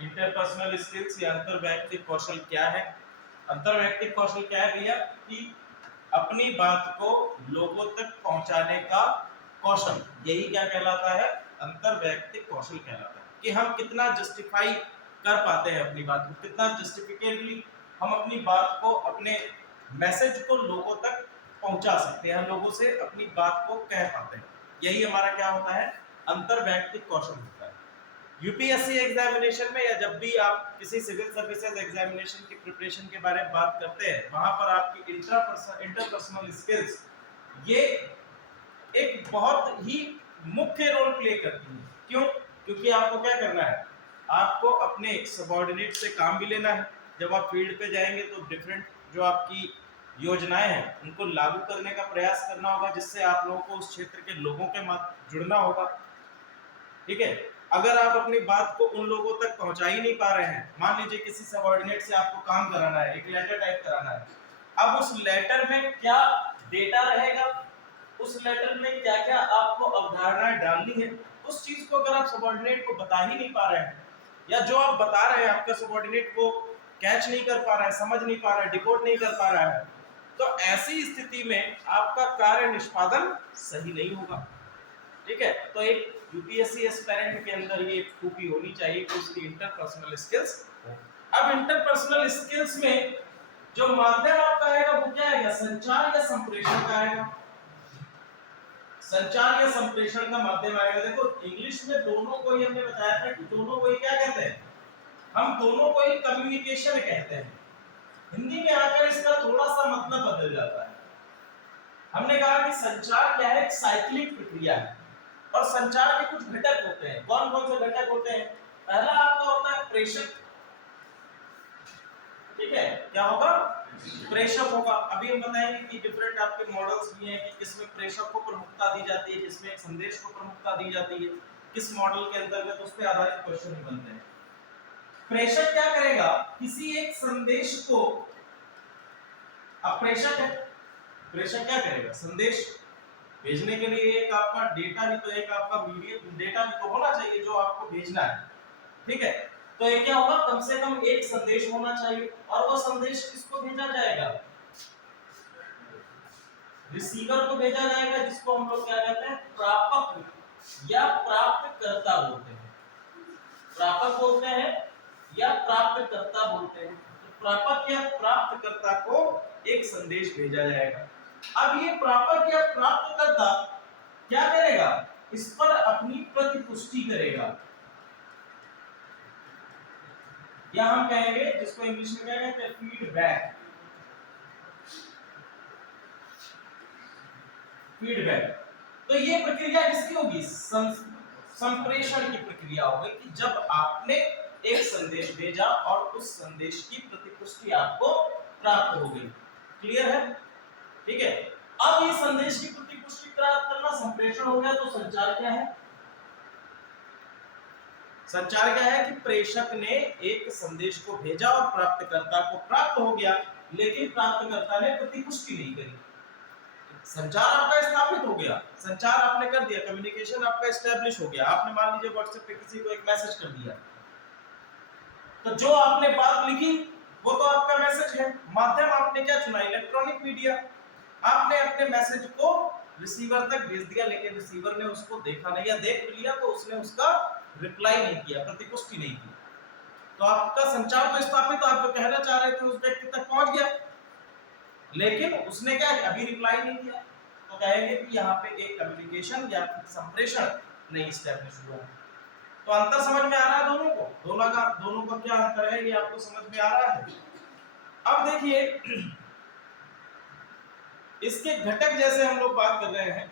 Interpersonal skills या अंतर्वैयक्तिक कौशल क्या है? अंतर्वैयक्तिक कौशल क्या है भैया? कि अपनी बात को लोगों तक पहुंचाने का कौशल, यही क्या कहलाता है? अंतर्वैयक्तिक कौशल कहलाता है। कि हम कितना जस्टिफाई कर पाते हैं अपनी बात को, कितना जस्टिफिकेटली हम अपनी बात को, अपने मैसेज को लोगों तक पहुंचा सकते हैं, लोगों से अपनी बात को कह पाते हैं। यही हमारा क्या होता है? अंतर्वैयक्तिक कौशल होता है। यूपीएससी एग्जामिनेशन में या जब भी आप किसी सिविल सर्विसेज एग्जामिनेशन की प्रिपरेशन के बारे में बात करते हैं, वहां पर आपकी इंटरपर्सनल स्किल्स ये एक बहुत ही मुख्य रोल प्ले करती है। क्यों? क्योंकि आपको क्या करना है? आपको अपने सबऑर्डिनेट से काम भी लेना है। जब आप फील्ड पे जाएंगे तो डिफरेंट जो आपकी योजनाएं हैं उनको लागू करने का प्रयास करना होगा, जिससे आप लोगों को उस क्षेत्र के लोगों के साथ जुड़ना होगा। ठीक है? अगर आप अपनी बात को उन लोगों तक पहुंचा ही नहीं पा रहे हैं, मान लीजिए किसी सबऑर्डिनेट से आपको काम कराना है, एक लेटर टाइप कराना है, अब उस लेटर में क्या डेटा रहेगा, उस लेटर में क्या क्या आपको अवधारणाएं डालनी है, उस चीज को अगर आप सबऑर्डिनेट को बता ही नहीं पा रहे हैं, या जो आप बता रहे हैं आपका सबऑर्डिनेट को कैच नहीं कर पा रहा है, समझ नहीं पा रहा है, डिकोड नहीं कर पा रहा है, तो ऐसी स्थिति में आपका कार्य निष्पादन सही नहीं होगा। ठीक है? तो एक यूपीएससी एस्पिरेंट के अंदर ये एक खूबी होनी चाहिए कि उसकी इंटरपर्सनल स्किल्स हो। अब इंटरपर्सनल स्किल्स में जो माध्यम आपका आएगा वो क्या आएगा? संचार या संप्रेषण का आएगा। संचार या संप्रेषण का माध्यम आएगा। देखो इंग्लिश में दोनों को ही हमने बताया था कि दोनों को ही क्या कहते हैं? हम दोनों को ही कम्युनिकेशन कहते हैं। हिंदी में आकर इसका थोड़ा सा मतलब बदल जाता है। हमने कहा कि संचार क्या है? एक साइक्लिक प्रक्रिया है और संचार के कुछ घटक होते हैं। कौन कौन से घटक होते हैं? पहला आपका होता है प्रेषक। ठीक है? क्या होगा? प्रेषक होगा। अभी हम बताएंगे कि डिफरेंट आपके मॉडल्स भी हैं कि किसमें प्रेषक को प्रमुखता दी जाती है, किसमें एक संदेश को प्रमुखता दी जाती है, किस मॉडल के अंतर्गत उस पर आधारित क्वेश्चन बनते हैं। प्रेषक क्या करेगा? किसी एक संदेश को, अब प्रेषक है, प्रेषक क्या करेगा? संदेश भेजने के लिए एक आपका डेटा भी तो, एक आपका मीडियम डेटा भी तो होना चाहिए जो आपको भेजना है। ठीक है? तो ये क्या होगा? कम से कम एक संदेश होना चाहिए और वो संदेश किसको भेजा जाएगा? रिसीवर को भेजा जाएगा, जिसको हम लोग क्या कहते हैं? प्रापक या प्राप्तकर्ता बोलते हैं। प्रापक बोलते हैं या प्राप्तकर्ता बोलते हैं। तो प्रापक या प्राप्तकर्ता को एक संदेश भेजा जाएगा। अब ये प्रापक या प्राप्तकर्ता क्या करेगा? इस पर अपनी प्रतिपुष्टि करेगा, या हम कहेंगे जिसको इंग्लिश में क्या कहते हैं? फीडबैक। फीडबैक। तो ये प्रक्रिया किसकी होगी? संप्रेषण की प्रक्रिया होगी कि जब आपने एक संदेश भेजा और उस संदेश की प्रतिपुष्टि आपको प्राप्त हो गई। क्लियर है? ठीक है? अब ये संदेश की प्रतिपुष्टि प्राप्त करना संप्रेषण हो गया। तो संचार क्या है? संचार क्या है? कि प्रेषक ने एक संदेश को भेजा और प्राप्तकर्ता को प्राप्त हो गया, लेकिन प्राप्तकर्ता ने प्रतिपुष्टि नहीं करी। संचार आपका स्थापित हो गया, संचार आपने कर दिया, कम्युनिकेशन आपका एस्टैब्लिश हो गया। आपने मान लीजिए व्हाट्सएप पे किसी को एक मैसेज कर दिया, तो जो आपने बात लिखी वो तो आपका मैसेज है। माध्यम आपने क्या चुना? Electronic media. आपने अपने मैसेज को रिसीवर तक भेज दिया, लेकिन रिसीवर ने उसको देखा नहीं, या देख लिया तो उसने उसका रिप्लाई नहीं किया, प्रतिपुष्टि नहीं की। तो आपका संचार तो स्थापित, आप जो कहना चाह रहे थे उस व्यक्ति तक पहुंच गया, लेकिन उसने क्या अभी रिप्लाई नहीं किया। तो कहेंगे कि यहाँ पे एक कम्युनिकेशन या संप्रेषण नहीं स्टैब्लिश हुआ। तो अंतर समझ में आ रहा है दोनों को? दोनों का क्या अंतर है ये आपको समझ में आ रहा है? अब देखिए इसके घटक जैसे हम लोग बात कर रहे हैं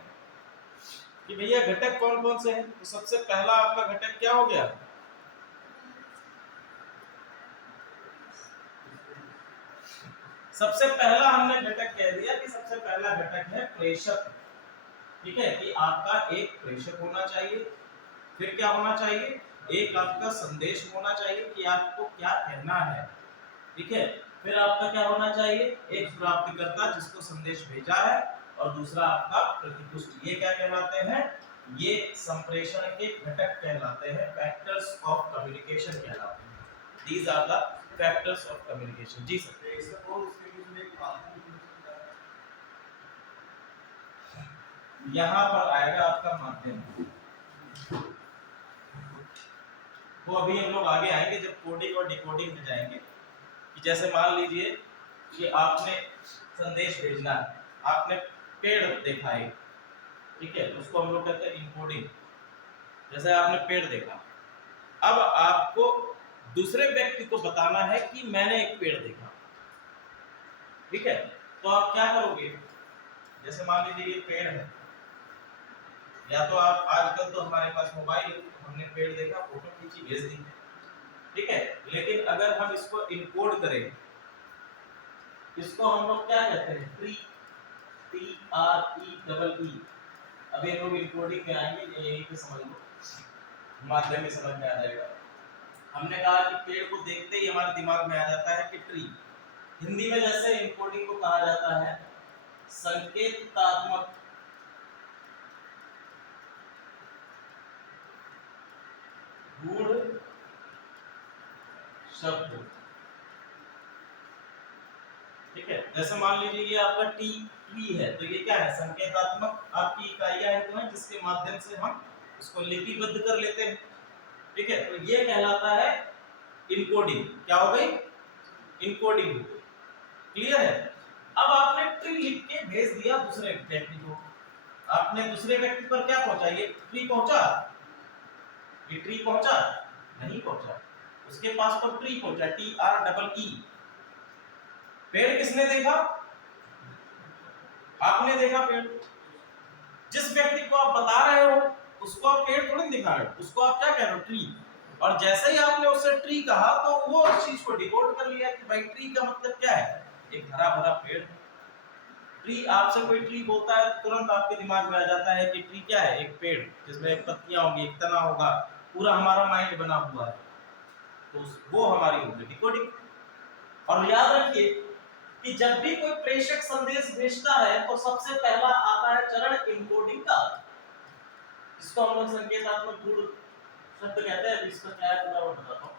कि भैया घटक कौन कौन से हैं। तो सबसे पहला आपका घटक क्या हो गया? सबसे पहला हमने घटक कह दिया कि सबसे पहला घटक है प्रेषक। ठीक है? कि आपका एक प्रेषक होना चाहिए, फिर क्या होना चाहिए? एक आपका संदेश होना चाहिए कि आपको क्या कहना है। ठीक है? फिर आपका क्या होना चाहिए? एक प्राप्तकर्ता जिसको संदेश भेजा है, और दूसरा आपका प्रतिपुष्टि। ये क्या कहलाते हैं? ये संप्रेषण के घटक कहलाते हैं, फैक्टर्स ऑफ कम्युनिकेशन कहलाते हैं। These are the factors of communication. जी सर। यहाँ पर आएगा आपका माध्यम, वो अभी हम लोग आगे आएंगे जब कोडिंग और डिकोडिंग में जाएंगे। कि जैसे मान लीजिए कि आपने संदेश भेजना है, आपने पेड़ देखा है, ठीक है, उसको हम लोग कहते हैं इनकोडिंग। जैसे आपने पेड़ देखा, अब आपको दूसरे व्यक्ति को बताना है कि मैंने एक पेड़ देखा, ठीक है, तो आप क्या करोगे? जैसे मान लीजिए ये पेड़ है, या तो आप आजकल तो हमारे पास मोबाइल, हमने पेड़ देखा, फोटो खींची, भेज दी, ठीक है, लेकिन अगर हम इसको इनकोड करें, इसको हम लोग क्या कहते हैं? Tree, TREE। अभी हम लोग इनकोडिंग में आएंगे, यही पे समझ लो, माध्यम में समझ में आ जाएगा। हमने कहा कि पेड़ को देखते ही हमारे दिमाग में आ जाता है कि ट्री। हिंदी में जैसे इनकोडिंग को कहा जाता है संकेतात्मक गूढ़ शब्द, ठीक है। जैसे मान लीजिए ये आपका ट्री है, तो ये क्या है? संकेतात्मक आपकी इकाइयां हैं तो हैं जिसके माध्यम से हम इसको लिपिबद्ध कर लेते हैं, ठीक है, तो ये कहलाता है इनकोडिंग। क्या हो गई? इनकोडिंग हो गई। क्लियर है? अब आपने ट्री लिख के भेज दिया दूसरे व्यक्ति को, आपने दूसरे व्यक्ति पर क्या पहुंचा? ये ट्री पहुंचा? ये ट्री पहुंचा? नहीं पहुंचा, उसके पास तो ट्री पहुंचा, TREE। पेड़ किसने देखा? आपने देखा पेड़। जिस व्यक्ति को आप बता रहे हो उसको आप पेड़ थोड़ी दिखा रहे हो, उसको आप क्या कह रहे हो? ट्री। और जैसे ही आपने उससे ट्री कहा तो वो उस चीज को डिकोड कर लिया कि भाई ट्री का मतलब क्या है? एक हरा भरा पेड़। ट्री, आपसे कोई ट्री बोलता है तो तुरंत आपके दिमाग में आ जाता है कि ट्री क्या है? एक पेड़ जिसमें एक पत्तियां होंगी, एक तना होगा, पूरा हमारा माइंड बना हुआ है, तो वो हमारी होगी डिकोडिंग। और याद रखिए कि जब भी कोई प्रेषक संदेश भेजता है तो सबसे पहला आता है चरण इनकोडिंग का, इसको हम लोग संकेतात्मक गूढ़ शब्द कहते हैं। इसका क्या है पूरा मैं बताता हूं।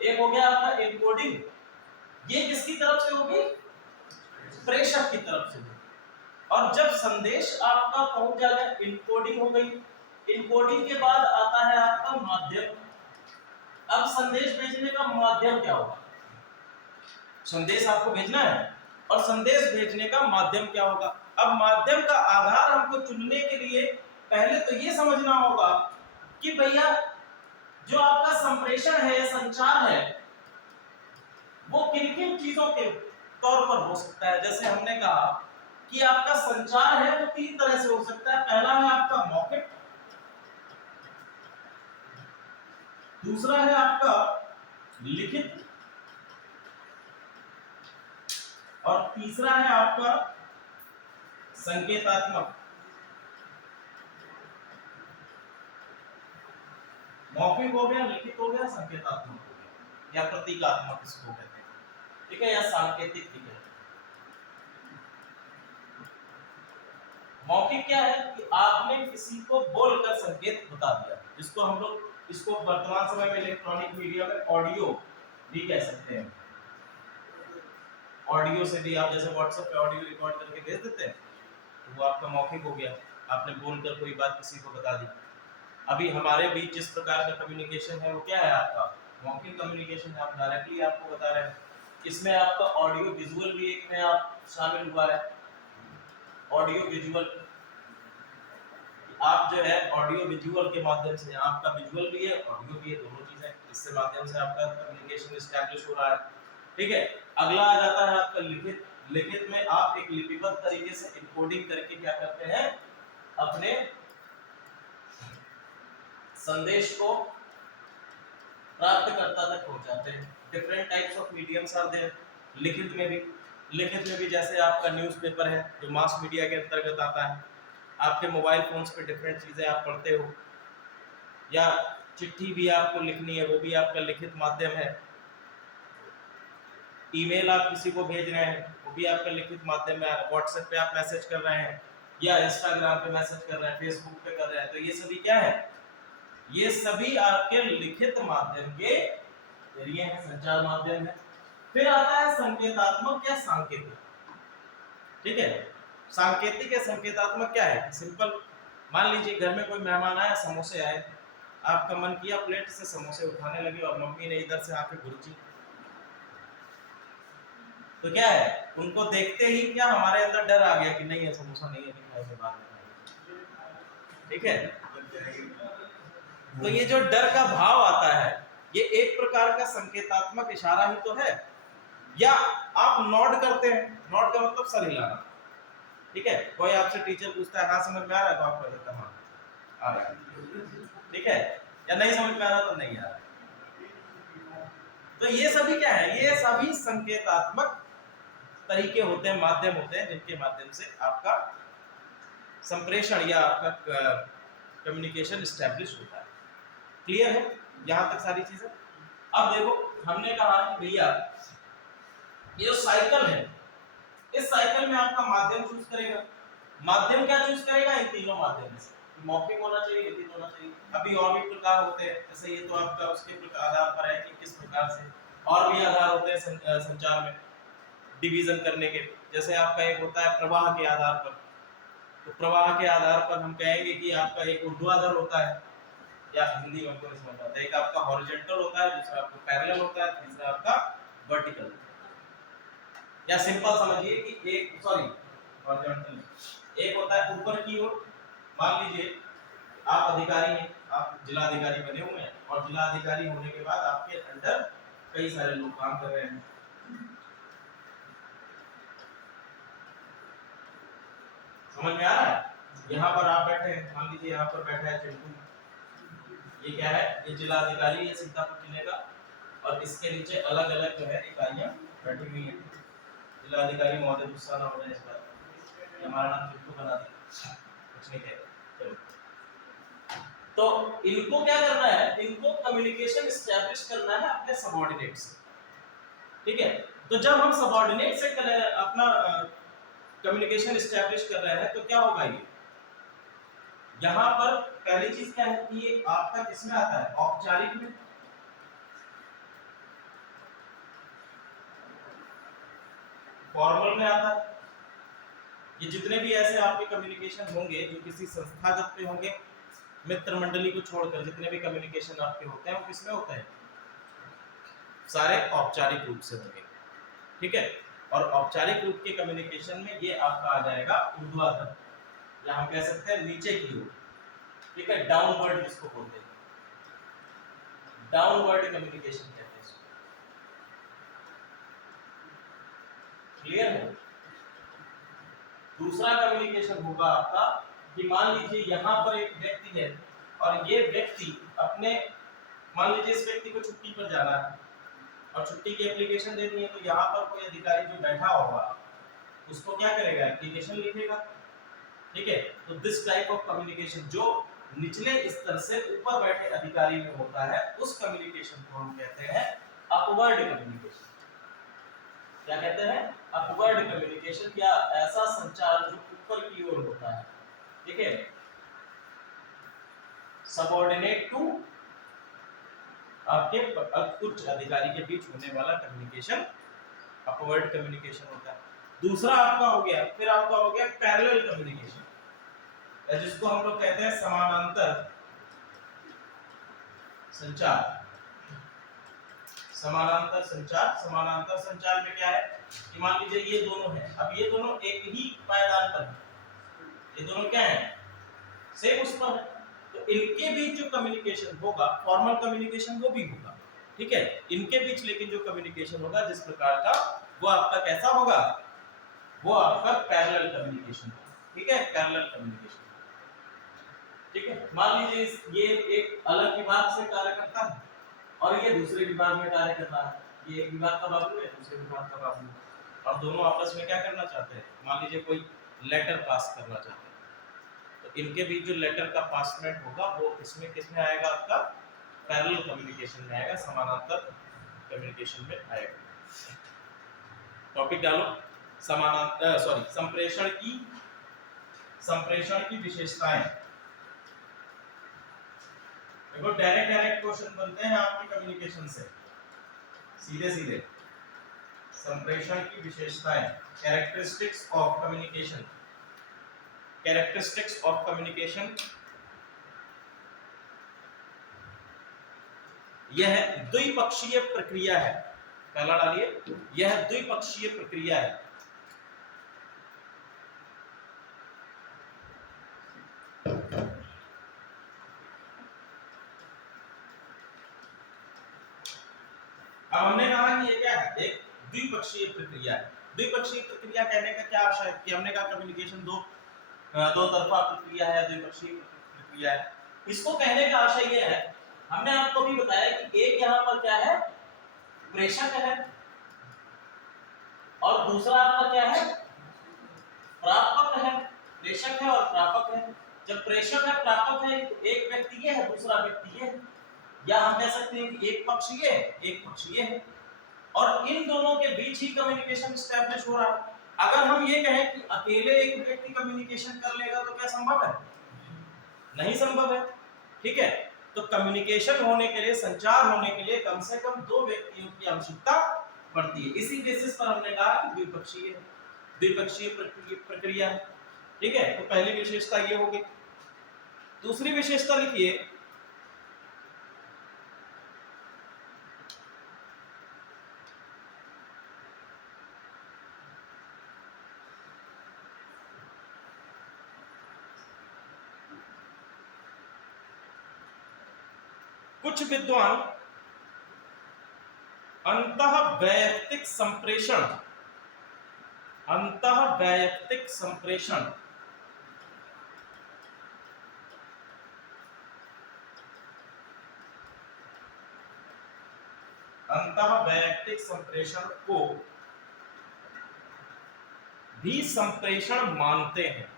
एक हो गया आपका इनकोडिंग, ये किसकी तरफ से होगी? प्रेषक की तरफ से। और जब संदेश आपका पहुंच जाएगा, इनकोडिंग हो गई। इनकोडिंग के बाद आता है आपका माध्यम। अब संदेश भेजने का माध्यम क्या होगा? संदेश आपको भेजना है और संदेश भेजने का माध्यम क्या होगा? अब माध्यम का आधार हमको चुनने के लिए पहले तो ये समझना होगा कि भैया जो आपका संप्रेषण है, संचार है, वो किन किन चीजों के तौर पर हो सकता है। जैसे हमने कहा कि आपका संचार है वो 3 तरह से हो सकता है। पहला है आपका मौखिक, दूसरा है आपका लिखित, और तीसरा है आपका संकेतात्मक। मौखिक हो गया, लिखित हो गया, संकेतात्मक हो गया, या प्रतीकात्मक इसको कहते हैं, ठीक है, या सांकेतिक, ठीक है। मौखिक क्या है कि आपने किसी को बोलकर संकेत बता दिया, जिसको हम लोग इसको वर्तमान समय में इलेक्ट्रॉनिक मीडिया में ऑडियो भी कह सकते हैं। ऑडियो से भी आप जैसे व्हाट्सएप पे ऑडियो रिकॉर्ड करके भेज देते हैं, तो वो आपका मौखिक हो गया, आपने बोलकर कोई बात किसी को बता दी। अभी हमारे बीच जिस प्रकार का कम्युनिकेशन है वो क्या है? आपका मौखिक कम्युनिकेशन है, आप डायरेक्टली आपको बता रहे हैं। इसमें आपका ऑडियो विजुअल भी एक में आप शामिल हुआ है। ऑडियो विजुअल, आप जो है ऑडियो विजुअल के माध्यम से, आपका विजुअल भी है, ऑडियो भी है, दोनों चीजें, इससे माध्यम से आपका कम्युनिकेशन एस्टैब्लिश हो रहा है, ठीक है। अगला आ जाता है आपका लिखित। लिखित में आप एक लिपिबद्ध तरीके से इनकोडिंग करके क्या करते हैं? अपने संदेश को प्राप्तकर्ता तक पहुंचाते हैं। Different types of mediums are there. लिखित में भी जैसे आपका न्यूज़पेपर है जो मास मीडिया के अंतर्गत आता है, आपके मोबाइल फोन्स पे डिफरेंट चीजें आप पढ़ते हो, या चिट्ठी भी आपको लिखनी है, वो भी आपका लिखित माध्यम है। ईमेल आप किसी को भेज रहे हैं, वो भी आपका लिखित माध्यम है। व्हाट्सएप पे आप मैसेज कर रहे हैं, या इंस्टाग्राम पे मैसेज कर रहे हैं, फेसबुक पे कर रहे हैं, तो ये सभी क्या है? ये सभी आपके लिखित माध्यम के ये है संचार माध्यम है। फिर आता है संकेतात्मक या सांकेतिक। ठीक है, सांकेतिक या संकेतात्मक क्या है? सिंपल, मान लीजिए घर में कोई मेहमान आया, समोसे आए, आपका मन किया प्लेट से समोसे उठाने लगे और मम्मी ने इधर से आके गुरुजी, तो क्या है, उनको देखते ही क्या हमारे अंदर डर आ गया कि नहीं है समोसा नहीं है, नहीं खाएंगे, बाद में खाएंगे। ठीक है, तो ये जो डर का भाव आता है, ये एक प्रकार का संकेतात्मक इशारा ही तो है। या आप नॉड करते हैं, नॉड का मतलब सर हिलाना। ठीक है, कोई आपसे टीचर पूछता है हाँ समझ में आ रहा है, तो आप कह देते हैं हाँ आ रहा है। ठीक है, या नहीं समझ में आ रहा तो नहीं आ रहा। तो ये सभी क्या है, ये सभी संकेतात्मक तरीके होते हैं, माध्यम होते हैं, जिनके माध्यम से आपका संप्रेषण या आपका कम्युनिकेशन स्टैब्लिश होता है। क्लियर है यहां तक सारी चीजें? अब देखो, हमने कहा कि भैया ये जो साइकिल है, इस साइकिल में आपका माध्यम चूज करेगा। माध्यम क्या चूज करेगा? इन तीनों माध्यम में से मौखिक होना चाहिए, लिखित होना चाहिए। अभी और भी प्रकार होते हैं, जैसे ये तो आपका उसके आधार पर है कि किस प्रकार से, और भी आधार होते हैं संचार में डिवीजन करने के। जैसे आपका एक होता है प्रवाह के आधार पर, तो प्रवाह के आधार पर हम कहेंगे कि आपका एक ऊर्ध्वाधर होता है, या हिंदी में हमको नहीं समझ आता, एक आपका हॉरिजॉन्टल होता है, दूसरा आपका पैरेलल होता है, तीसरा आपका वर्टिकल। या सिंपल समझिए कि एक, सॉरी हॉरिजॉन्टल, एक होता है ऊपर की ओर। मान लीजिए आप अधिकारी हैं, आप जिला अधिकारी बने हुए हैं, और जिला अधिकारी होने के बाद आपके अंडर कई सारे लोग काम कर रहे हैं। समझ में आ रहा है? यहाँ पर आप बैठे हैं, मान लीजिए यहाँ पर बैठा है चिंटू, ये क्या है, ये जिला अधिकारी है सीतापुर जिले का, और इसके नीचे अलग अलग जो है इकाइयां बैठी हुई है। जिला अधिकारी महोदय गुस्सा ना हो जाए इस बात, हमारा नाम चिंटू बना दिया, कुछ नहीं कहेगा। चलो, तो इनको क्या करना है, इनको कम्युनिकेशन एस्टैब्लिश करना है अपने सबऑर्डिनेट से। ठीक है, तो जब हम सबऑर्डिनेट से अपना कम्युनिकेशन एस्टैब्लिश कर रहे हैं, तो क्या होगा, ये यहां पर पहली चीज क्या है कि ये आपका किसमें आता है, औपचारिक में। फॉर्मल में आता है। ये जितने भी ऐसे आपके कम्युनिकेशन होंगे जो किसी संस्थागत पे होंगे, मित्र मंडली को छोड़कर जितने भी कम्युनिकेशन आपके होते हैं वो किसमें होते हैं, सारे औपचारिक रूप से होंगे। ठीक है, और औपचारिक रूप के कम्युनिकेशन में ये आपका आ जाएगा ऊर्ध्वाधर, या हम कह सकते हैं नीचे की ओर। ठीक है, डाउनवर्ड जिसको बोलते हैं, डाउनवर्ड कम्युनिकेशन कहते हैं इसको। क्लियर है? दूसरा कम्युनिकेशन होगा आपका कि मान लीजिए यहाँ पर एक व्यक्ति है, और ये व्यक्ति अपने, मान लीजिए इस व्यक्ति को छुट्टी पर जाना है और छुट्टी की एप्लीकेशन देनी है, तो यहाँ पर कोई अधिकारी जो बैठा होगा उसको क्या करेगा, एप्लीकेशन लिखेगा। ठीक है, तो दिस टाइप ऑफ कम्युनिकेशन जो निचले स्तर से ऊपर बैठे अधिकारी में होता है, उस कम्युनिकेशन को हम कहते हैं अपवर्ड कम्युनिकेशन। क्या कहते हैं? अपवर्ड कम्युनिकेशन, या ऐसा संचार जो ऊपर की ओर होता है। ठीक है, सबऑर्डिनेट टू आपके उच्च अधिकारी के बीच होने वाला कम्युनिकेशन अपवर्ड कम्युनिकेशन होता है। दूसरा आपका हो गया, फिर आपका हो गया पैरेलल कम्युनिकेशन, जिसको हम लोग कहते हैं समानांतर संचार। समानांतर संचार, समानांतर संचार में क्या है कि मान लीजिए ये दोनों हैं, अब ये दोनों एक ही पायदान पर हैं, ये दोनों क्या हैं, सेम उस पर है, तो इनके बीच जो कम्युनिकेशन होगा, फॉर्मल कम्युनिकेशन वो भी होगा। ठीक है, इनके बीच लेकिन जो कम्युनिकेशन होगा जिस प्रकार का, वो आपका कैसा होगा, वो आपका पैरेलल कम्युनिकेशन होगा। ठीक है, पैरेलल कम्युनिकेशन। ठीक है, मान लीजिए ये एक अलग विभाग से कार्य करता है और ये दूसरे विभाग में कार्य कर रहा है, ये एक विभाग का बाबू है, दूसरे विभाग का बाबू है, और दोनों आपस में क्या करना चाहते हैं, मान लीजिए कोई लेटर पास करना चाहते हैं, तो इनके बीच जो लेटर का पासमेंट होगा वो इसमें किसमें आएगा, आपका पैरेलल कम्युनिकेशन में आएगा, समानांतर कम्युनिकेशन में आएगा। टॉपिक डालो, समानांतर सॉरी संप्रेषण की विशेषताएं। देखो डायरेक्ट क्वेश्चन बनते हैं आपके कम्युनिकेशन से। सीधे सीधे संप्रेषण की विशेषताएं, characteristics of communication, characteristics of communication. यह द्विपक्षीय प्रक्रिया है। पहला डालिए, यह द्विपक्षीय प्रक्रिया है। अब हमने कहा कि ये क्या है, एक द्विपक्षीय प्रक्रिया है। द्विपक्षीय प्रक्रिया कहने का क्या आशय है कि हमने कहा कम्युनिकेशन दो तरफा प्रक्रिया है, द्विपक्षीय प्रक्रिया है। इसको कहने का आशय ये है, हमने आपको भी बताया कि एक यहाँ पर क्या है, प्रेषक है, और दूसरा आपका क्या है, प्रापक है। प्रेषक है और प्रापक है। जब प्रेषक है प्रापक है तो एक व्यक्ति ये है, दूसरा व्यक्ति ये है, या हम कह सकते हैं कि एक पक्ष ये है, एक पक्ष ये है, और इन दोनों के बीच ही कम्युनिकेशन एस्टैब्लिश हो रहा है। अगर हम ये कहें कि अकेले एक व्यक्ति कम्युनिकेशन कर लेगा तो क्या संभव है? नहीं संभव है। ठीक है, तो कम्युनिकेशन होने के लिए, संचार होने के लिए कम से कम दो व्यक्तियों की आवश्यकता पड़ती है। इसी बेसिस पर हमने कहा कि द्विपक्षीय प्रक्रिया है। ठीक है, तो पहली विशेषता ये होगी। दूसरी विशेषता लिखिए, कुछ विद्वान अंतःवैयक्तिक संप्रेषण अंतःवैयक्तिक संप्रेषण अंतःवैयक्तिक संप्रेषण को भी संप्रेषण मानते हैं,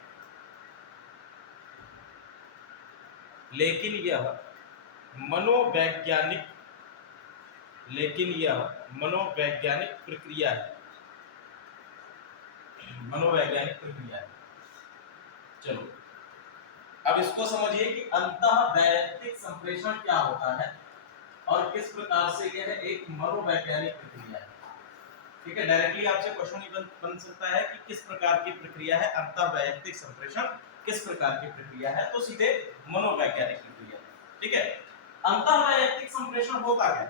लेकिन यह मनोवैज्ञानिक प्रक्रिया है। मनोवैज्ञानिक प्रक्रिया है। चलो अब इसको समझिए कि अंतःवैयक्तिक संप्रेषण क्या होता है और किस प्रकार से यह एक मनोवैज्ञानिक प्रक्रिया है। ठीक है, डायरेक्टली आपसे क्वेश्चन ही बन सकता है कि किस प्रकार की प्रक्रिया है अंतःवैयक्तिक संप्रेषण, किस प्रकार की प्रक्रिया है, तो सीधे मनोवैज्ञानिक प्रक्रिया है। ठीक है, अंतःवैयक्तिक संप्रेषण होता है,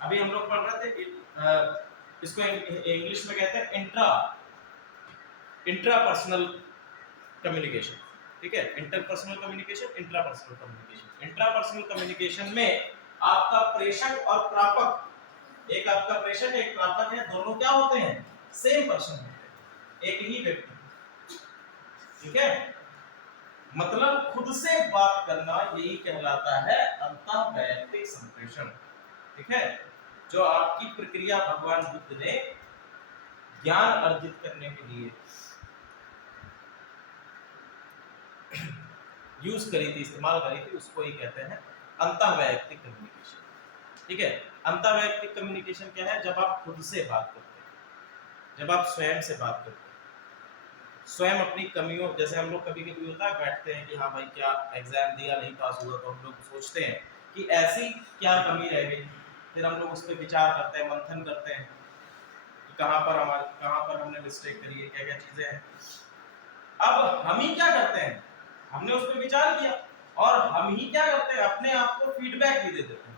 अभी हम लोग पढ़ रहे थे, इसको इंग्लिश में कहते हैं इंट्रापर्सनल कम्युनिकेशन। ठीक है, interpersonal communication, intrapersonal communication. Intrapersonal communication में आपका प्रेषक और प्रापक, एक आपका प्रेषक एक प्रापक है, दोनों क्या होते हैं, सेम पर्सन होते हैं, एक ही व्यक्ति। ठीक है, मतलब खुद से बात करना, यही कहलाता है अंतःवैयक्तिक संप्रेषण। ठीक है, जो आपकी प्रक्रिया भगवान बुद्ध ने ज्ञान अर्जित करने के लिए यूज करी थी, इस्तेमाल करी थी, उसको ही कहते हैं अंतःवैयक्तिक कम्युनिकेशन। ठीक है, अंतःवैयक्तिक कम्युनिकेशन क्या है, जब आप खुद से बात करते हैं, जब आप स्वयं से बात करते हैं, स्वयं अपनी कमियों, जैसे हम लोग कभी कभी होता है बैठते हैं कि हाँ भाई क्या एग्जाम दिया नहीं पास हुआ, तो हम लोग सोचते हैं कि ऐसी क्या कमी रह गई, फिर हम लोग उस पर विचार करते हैं, मंथन करते हैं कि कहाँ पर हमने मिस्टेक करी है, क्या क्या चीजें हैं। अब हम ही क्या करते हैं, हमने उस पर विचार किया और हम ही क्या करते हैं, अपने आप को फीडबैक भी दे देते हैं,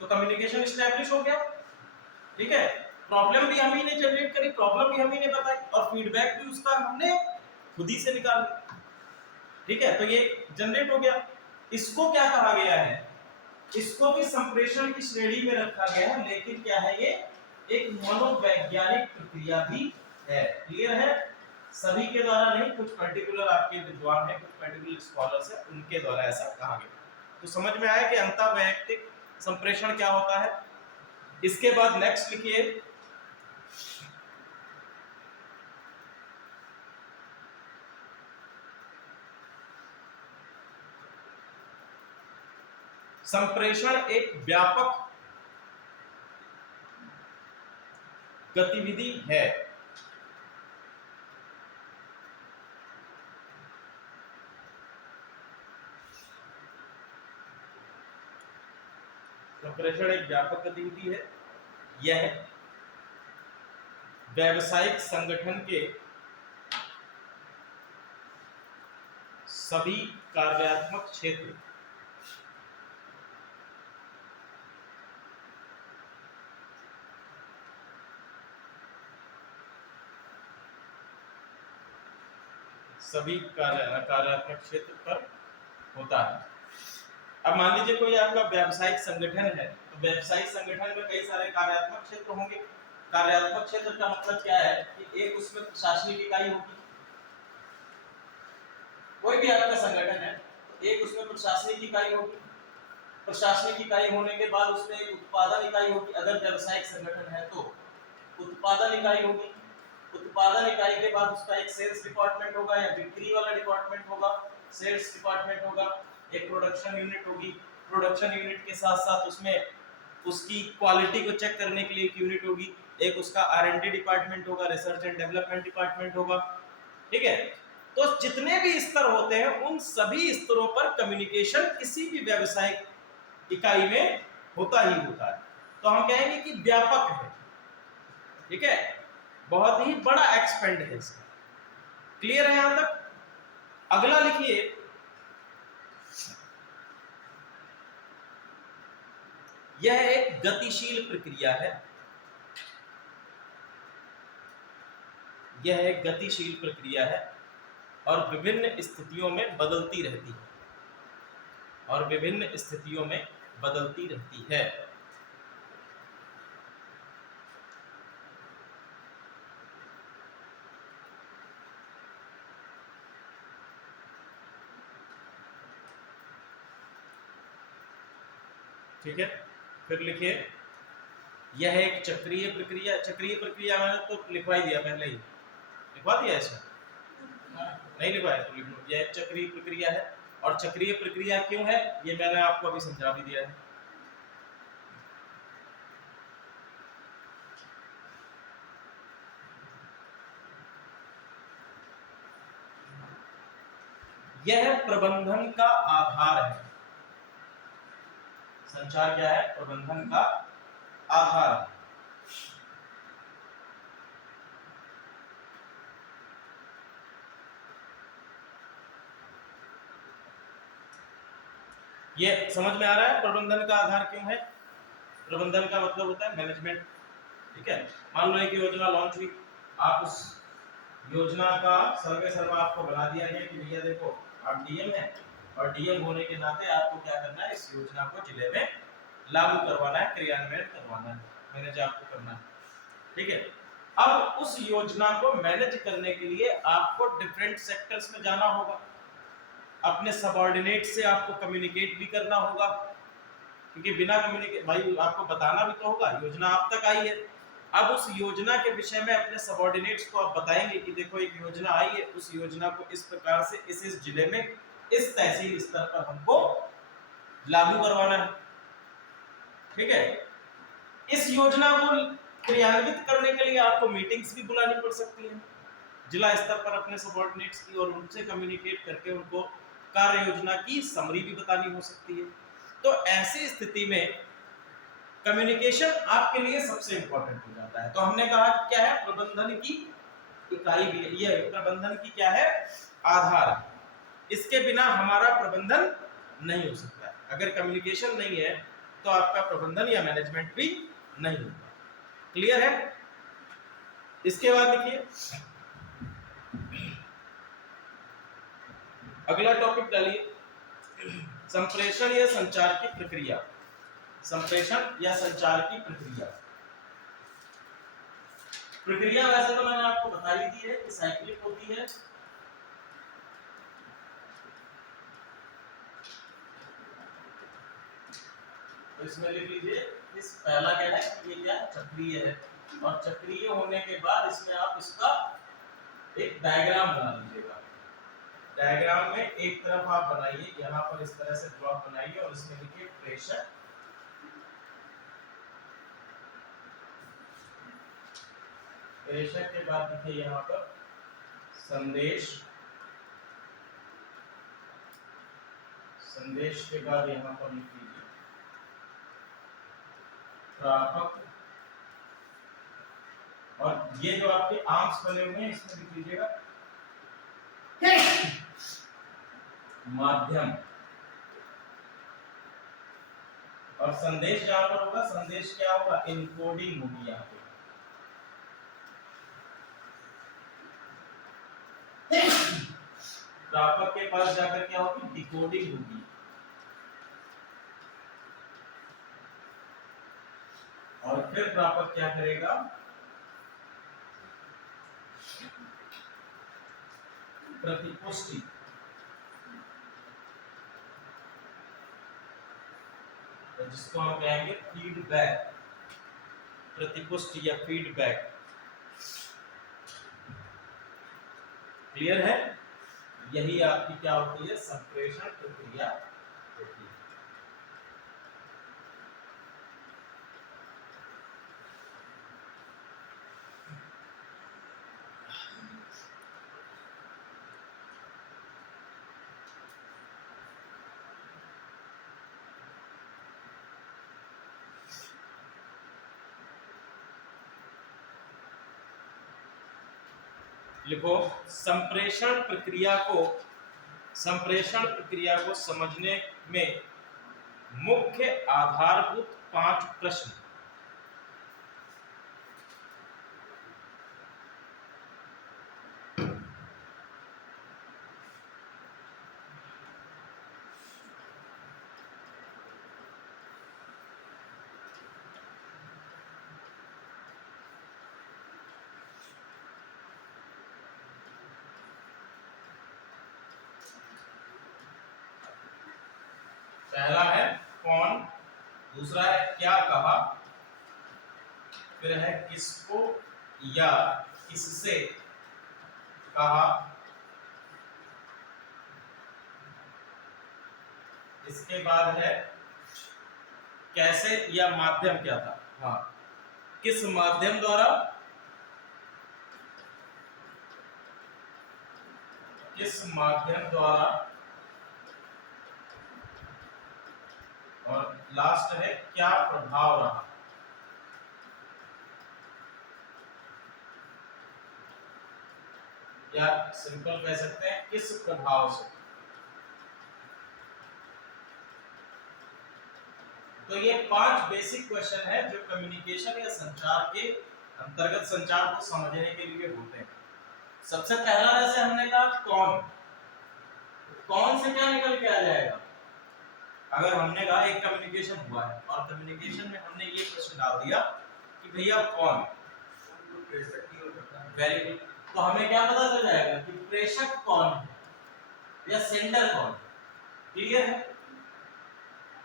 तो कम्युनिकेशन एस्टैब्लिश हो गया। ठीक है, प्रॉब्लम भी हम ही ने जनरेट करी, प्रॉब्लम भी हम ही ने बताई, और फीडबैक भी उसका हमने खुद ही से निकाला। ठीक है, तो ये जनरेट हो गया। इसको क्या कहा गया है, इसको भी संप्रेषण की श्रेणी में रखा गया है, लेकिन क्या है, ये एक मनोवैज्ञानिक प्रक्रिया भी है। क्लियर है, सभी के द्वारा नहीं, कुछ पर्टिकुलर आपके विद्वान हैं, कुछ पर्टिकुलर स्कॉलर्स हैं, उनके द्वारा ऐसा कहा गया। तो समझ में आया कि अंतःवैयक्तिक संप्रेषण क्या होता है। इसके बाद नेक्स्ट लिखिए, संप्रेषण एक व्यापक गतिविधि है। संप्रेषण एक व्यापक गतिविधि है यह व्यावसायिक संगठन के सभी कार्यात्मक क्षेत्र कार्यात्मक क्षेत्र पर होता है। अब मान लीजिए कोई आपका व्यावसायिक संगठन है, तो व्यावसायिक संगठन में कई सारे कार्यात्मक क्षेत्र होंगे। कार्यात्मक क्षेत्र का मतलब क्या है कि एक उसमें प्रशासनिक इकाई होगी। कोई भी आपका संगठन है तो एक उसमें प्रशासनिक इकाई होगी। प्रशासनिक इकाई होने के बाद उसमें एक उत्पादन इकाई होगी। अगर व्यावसायिक संगठन है तो उत्पादन इकाई होगी। उत्पादन इकाई के बाद उसका एक सेल्स डिपार्टमेंट होगा या बिक्री वाला डिपार्टमेंट होगा, सेल्स डिपार्टमेंट होगा। एक प्रोडक्शन यूनिट होगी। प्रोडक्शन यूनिट के साथ साथ उसमें उसकी क्वालिटी को चेक करने के लिए एक यूनिट होगी। एक उसका R&D डिपार्टमेंट होगा, रिसर्च एंड डेवलपमेंट डिपार्टमेंट होगा। ठीक है, तो जितने भी स्तर होते हैं उन सभी स्तरों पर कम्युनिकेशन किसी भी व्यावसायिक इकाई में होता ही होता है। तो हम कहेंगे कि व्यापक है। ठीक है, बहुत ही बड़ा एक्सपेंड है इसका। क्लियर है यहां तक? अगला लिखिए, यह एक गतिशील प्रक्रिया है। यह एक गतिशील प्रक्रिया है और विभिन्न स्थितियों में बदलती रहती है। और विभिन्न स्थितियों में बदलती रहती है। ठीक है, फिर लिखिए, यह एक चक्रीय प्रक्रिया। चक्रीय प्रक्रिया मैंने तो लिखवा ही दिया, पहले ही लिखवा दिया इसमें, नहीं लिखवाया तो लिख लो। यह एक चक्रीय प्रक्रिया है। और चक्रीय प्रक्रिया क्यों है ये मैंने आपको अभी समझा भी दिया है। यह प्रबंधन का आधार है। संचार क्या है? प्रबंधन का आधार। ये समझ में आ रहा है प्रबंधन का आधार क्यों है? प्रबंधन का मतलब होता है मैनेजमेंट। ठीक है, मान लो एक योजना लॉन्च हुई, आप उस योजना का सर्वे सर्वा आपको बना दिया गया कि भैया देखो आप डीएम है और डीएम होने के नाते आपको क्या करना है, इस योजना को जिले में लागू करवाना है, क्रियान्वयन करवाना है, मैनेज आपको करना है। ठीक है, अब उस योजना को मैनेज करने के लिए आपको डिफरेंट सेक्टर्स में जाना होगा, अपने सबऑर्डिनेट से आपको कम्युनिकेट भी करना होगा, क्योंकि बिना कम्युनिकेट भाई आपको बताना भी तो होगा, योजना आप तक आई है। अब उस योजना के विषय में अपने सबऑर्डिनेट्स को आप बताएंगे कि देखो एक योजना आई है, उस योजना को इस प्रकार से इस जिले में इस तहसील स्तर पर हमको लागू करवाना है। ठीक है, इस योजना को क्रियान्वित करने के लिए आपको मीटिंग्स भी बुलानी पड़ सकती है जिला स्तर पर अपने सबऑर्डिनेट्स की, और उनसे कम्युनिकेट करके उनको कार्य योजना की समरी भी बतानी हो सकती है। तो ऐसी स्थिति में कम्युनिकेशन आपके लिए सबसे इंपॉर्टेंट हो जाता है। तो हमने कहा क्या है, प्रबंधन की इकाई भी है, ये प्रबंधन की क्या है, आधार। इसके बिना हमारा प्रबंधन नहीं हो सकता है। अगर कम्युनिकेशन नहीं है तो आपका प्रबंधन या मैनेजमेंट भी नहीं होगा। क्लियर है? इसके बाद देखिए, अगला टॉपिक डालिए, संप्रेषण या संचार की प्रक्रिया। संप्रेषण या संचार की प्रक्रिया। प्रक्रिया वैसे तो मैंने आपको बता ही दी है कि साइक्लिक होती है। तो इसमें लिख लीजिए, इस पहला क्या है, ये क्या है, चक्रीय है। और चक्रीय होने के बाद इसमें आप इसका एक डायग्राम बना लीजिएगा। डायग्राम में एक तरफ आप बनाइए, यहाँ पर इस तरह से ब्लॉक बनाइए और इसमें लिखिए प्रेषक। प्रेषक के बाद लिखिए यहाँ पर संदेश। संदेश के बाद यहाँ पर लिख लीजिए प्रापक। और ये जो आपके आर्म्स बने हुए हैं इसमें लिख लीजिएगा माध्यम। और संदेश जहां पर होगा, संदेश क्या होगा, इनकोडिंग होगी यहाँ पे। प्रापक के पास जाकर क्या होगी, डिकोडिंग होगी। और फिर प्रापक क्या करेगा, प्रतिपुष्टि। जिसको हम कहेंगे फीडबैक, प्रतिपुष्टि या फीडबैक। क्लियर है? यही आपकी क्या होती है, संप्रेषण प्रक्रिया होती है। लिखो, संप्रेषण प्रक्रिया को समझने में मुख्य आधारभूत 5 प्रश्न। पहला है कौन, दूसरा है क्या कहा, फिर है किसको या किससे कहा, इसके बाद है कैसे या माध्यम क्या था, हाँ किस माध्यम द्वारा, और लास्ट है क्या प्रभाव रहा। या सिंपल कह सकते हैं किस प्रभाव से। तो ये 5 बेसिक क्वेश्चन है जो कम्युनिकेशन या संचार के अंतर्गत संचार को समझने के लिए होते हैं। सबसे पहला जैसे हमने कहा कौन से क्या निकल के आ जाएगा। अगर हमने कहा एक कम्युनिकेशन हुआ है और कम्युनिकेशन में हमने ये प्रश्न डाल दिया कि भैया कौन, वेरी गुड, तो हमें क्या पता चल जाएगा कि प्रेषक कौन है या सेंडर कौन है। क्लियर है?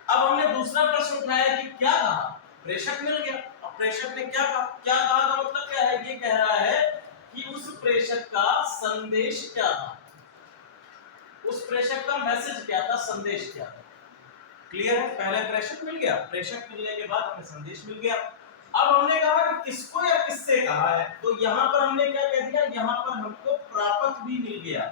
अब हमने दूसरा प्रश्न उठाया कि क्या कहा, प्रेषक मिल गया। अब प्रेषक ने क्या कहा, का मतलब क्या है, ये कह रहा है कि उस प्रेषक का संदेश क्या था, उस प्रेषक का मैसेज क्या था, संदेश क्या था। क्लियर है? पहले प्रेषक मिल गया, प्रेषक मिलने के बाद हमें संदेश मिल गया। अब हमने कहा कि किसको या किससे कहा है, तो यहां पर हमने क्या कह दिया, यहां पर हमको प्रापक भी मिल गया,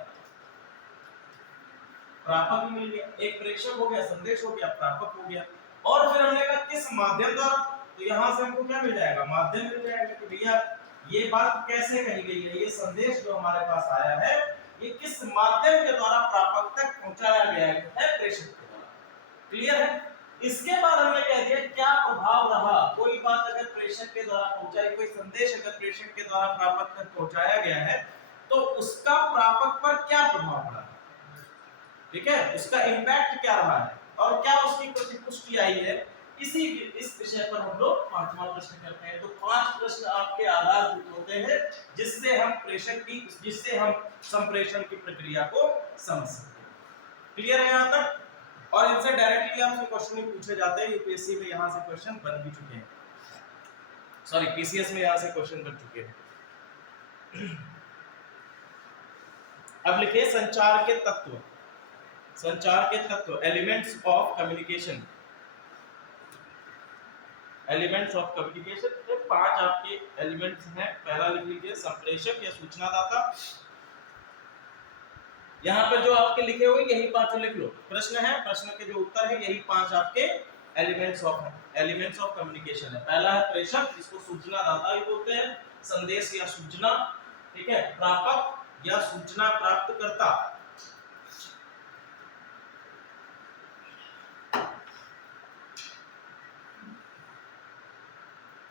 प्रापक भी मिल गया। एक प्रेषक हो गया, संदेश हो गया, प्रापक हो गया। और फिर हमने कहा किस माध्यम द्वारा, तो यहां से हमको क्या मिल जाएगा, माध्यम मिल जाएगा कि भैया ये बात कैसे कही गई है, ये संदेश जो हमारे पास आया है ये किस माध्यम के द्वारा प्रापक तक पहुंचाया गया है, प्रेषक के द्वारा। क्लियर है? इसके बाद हमने कह दिया क्या प्रभाव रहा, कोई बात अगर प्रेषक के द्वारा पहुंचाई, कोई संदेश अगर प्रेषक के द्वारा प्रापक तक पहुंचाया गया है तो उसका प्रापक पर क्या प्रभाव पड़ा, ठीक है, उसका इंपैक्ट क्या रहा है और क्या उसकी प्रतिपुष्टि आई है। इस विषय पर हम लोग 5वां प्रश्न करते हैं। तो 5 प्रश्न आपके आधारभूत होते हैं जिससे हम संप्रेषण की प्रक्रिया को समझ सकते हैं। क्लियर है यहां तक? और इनसे डायरेक्टली आपसे क्वेश्चन भी पूछे जाते हैं। यूपीएससी में यहां से क्वेश्चन बन भी चुके हैं, सॉरी पीसीएस में यहां से क्वेश्चन बन चुके हैं। अब लिखिए संचार के तत्व, elements of communication. Elements of communication के 5 आपके एलिमेंट्स हैं। पहला लिख लीजिए संप्रेषक या सूचनादाता। यहाँ पर जो आपके लिखे हुए यही 5 लिख लो। प्रश्न है, प्रश्न के जो उत्तर है यही 5 आपके एलिमेंट्स ऑफ कम्युनिकेशन है। पहला है प्रेषक, जिसको सूचनादाता भी बोलते हैं। संदेश या सूचना, ठीक है, प्रापक या सूचना प्राप्त करता।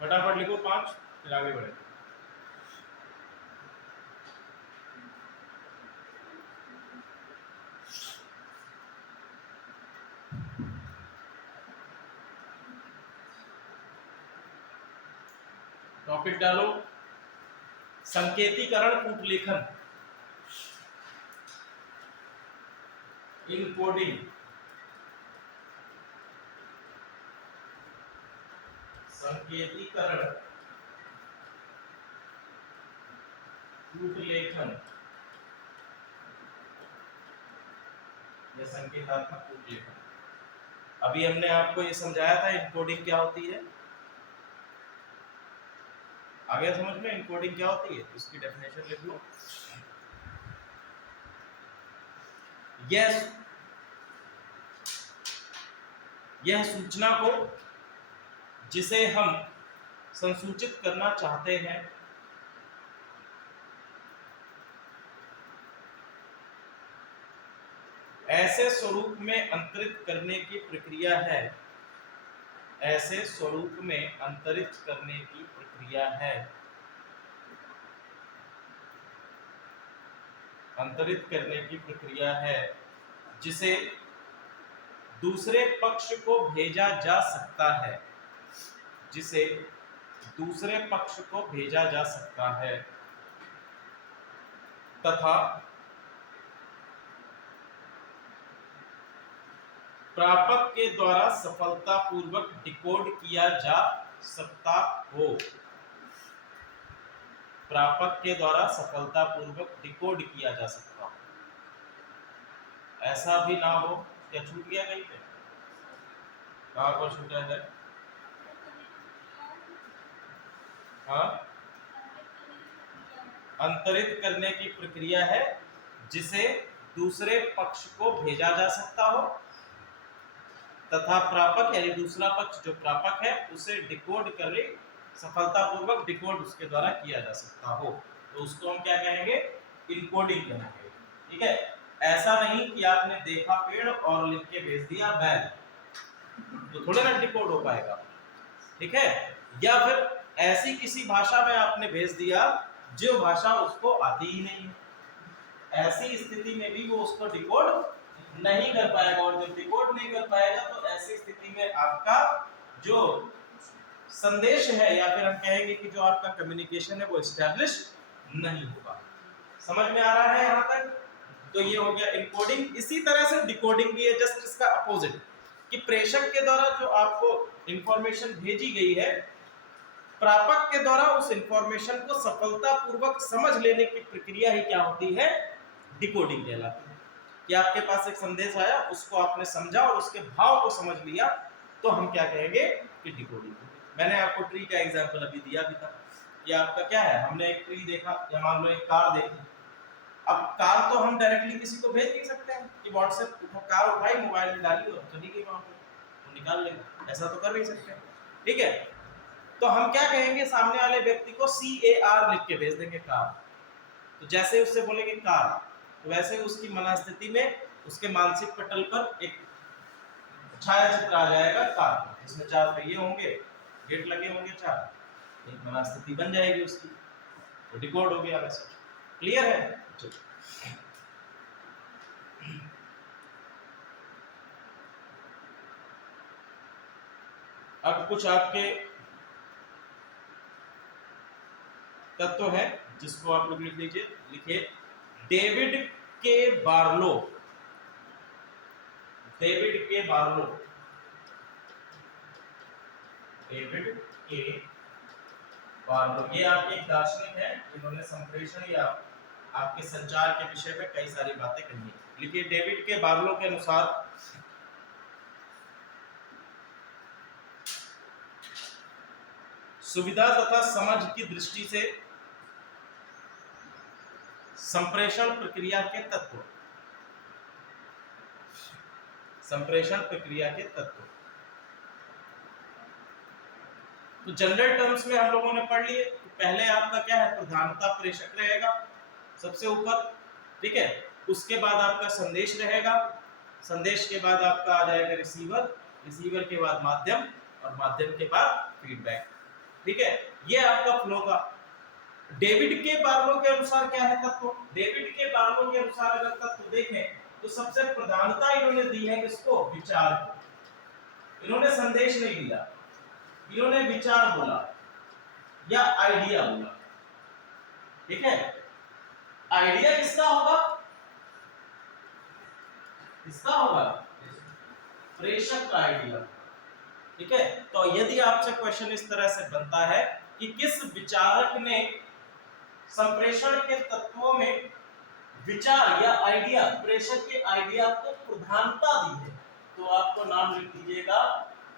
फटाफट लिखो 5, फिर आगे बढ़े। टॉपिक डालो, संकेतीकरण कूटलेखन, इनकोडिंग, संकेतीकरण कूटलेखन या संकेतात्मक कूटलेखन। अभी हमने आपको ये समझाया था इनकोडिंग क्या होती है, आ गया समझ में इनकोडिंग क्या होती है? इसकी डेफिनेशन लिख लो। यह सूचना को जिसे हम संसूचित करना चाहते हैं ऐसे स्वरूप में अंतरित करने की प्रक्रिया है, ऐसे स्वरूप में अंतरित करने की प्रक्रिया है, अंतरित करने की प्रक्रिया है जिसे दूसरे पक्ष को भेजा जा सकता है, जिसे दूसरे पक्ष को भेजा जा सकता है तथा प्रापक के द्वारा सफलतापूर्वक डिकोड किया जा सकता हो, प्रापक के द्वारा सफलतापूर्वक डिकोड किया जा सकता हो। ऐसा भी ना हो, क्या छूट गया कहीं पे? कहां पर छूटा है? हाँ, अंतरित करने की प्रक्रिया है जिसे दूसरे पक्ष को भेजा जा सकता हो तथा प्रापक यानी दूसरा पक्ष जो प्रापक है उसे डिकोड करे, सफलतापूर्वक डिकोड उसके द्वारा किया जा सकता हो, तो उसको हम क्या कहेंगे? इनकोडिंग कहेंगे। ठीक है, ऐसा नहीं कि आपने देखा पेड़ और लिख के भेज दिया बैल, तो थोड़े ना डिकोड हो पाएगा। ठीक है, या फिर ऐसी किसी भाषा में आपने भेज दिया जो भाषा उसको आती ही नहीं, ऐसी स्थिति में भी वो उसको डिकोड नहीं कर पाएगा, और जब डिकोड नहीं कर पाएगा तो ऐसी स्थिति में आपका जो संदेश है या फिर हम कहेंगे कि जो आपका कम्युनिकेशन है वो एस्टैब्लिश नहीं होगा। समझ में आ रहा है यहाँ तक? तो ये हो गया इनकोडिंग। इसी तरह से डिकोडिंग भी है, जस्ट इसका अपोजिट, कि प्रेषक के द्वारा जो आपको इंफॉर्मेशन भेजी गई है, प्रापक के द्वारा उस इंफॉर्मेशन को सफलतापूर्वक समझ लेने की प्रक्रिया ही क्या होती है? डिकोडिंग कहलाती है। कि आपके पास एक संदेश आया, उसको आपने समझा और उसके भाव को समझ लिया, तो हम क्या कहेंगे? कि डिकोडिंग। मैंने आपको ट्री का एग्जांपल अभी दिया भी था। ये आपका क्या है? हमने एक ट्री देखा, या मान लो एक कार देखी। अब कार तो हम डायरेक्टली किसी को भेज नहीं सकते हैं कि व्हाट्सएप कार उठाई, मोबाइल में डाली और चली गई वहां पे, तो निकाल लेंगे, ऐसा तो कर नहीं सकते। ठीक है, तो हम क्या कहेंगे? सामने वाले व्यक्ति को CAR लिख के भेज देंगे, कार। तो जैसे उससे बोलेंगे कार, तो वैसे उसकी मनस्थिति में, उसके मानसिक पटल पर एक छायाचित्र आ जाएगा कार, जिसमें 4 पहिए होंगे, गेट लगे होंगे 4, एक मनस्थिति बन जाएगी उसकी, तो डिकोड हो गया मैसेज। क्लियर है? चलो, अब कुछ आपके तत्व है जिसको आप लोग लिख लीजिए। लिखिए, डेविड के बार्लो, डेविड के बार्लो, डेविड के बार्लो, ये आपके एक दार्शनिक है, इन्होंने संप्रेषण या आपके संचार के विषय में कई सारी बातें कही है। लिखिए, डेविड के बार्लो के अनुसार सुविधा तथा समझ की दृष्टि से संप्रेषण प्रक्रिया के तत्व, संप्रेषण प्रक्रिया के तत्व, तो जनरल टर्म्स में हम लोगों ने पढ़ लिए पहले आपका क्या है, प्रधानता प्रेषक रहेगा सबसे ऊपर, ठीक है। उसके बाद आपका संदेश रहेगा, संदेश के बाद आपका आ जाएगा रिसीवर, रिसीवर के बाद माध्यम, और माध्यम के बाद फीडबैक, ठीक है। ये आपका फ्लो का। डेविड के बार्लो के अनुसार क्या है तत्व? डेविड के बार्लो के अनुसार अगर तत्व देखें तो सबसे प्रधानता इन्होंने दी है किसको? विचार को। इन्होंने संदेश नहीं दिया, इन्होंने विचार बोला या आइडिया बोला, ठीक है। आइडिया किसका होगा? किसका होगा? प्रेषक का आइडिया, ठीक है। तो यदि आपसे क्वेश्चन इस तरह से बनता है कि किस विचारक ने संप्रेषण के तत्वों में विचार या आइडिया, प्रेषक के आइडिया को प्रधानता दी है, तो आपको नाम लिख दीजिएगा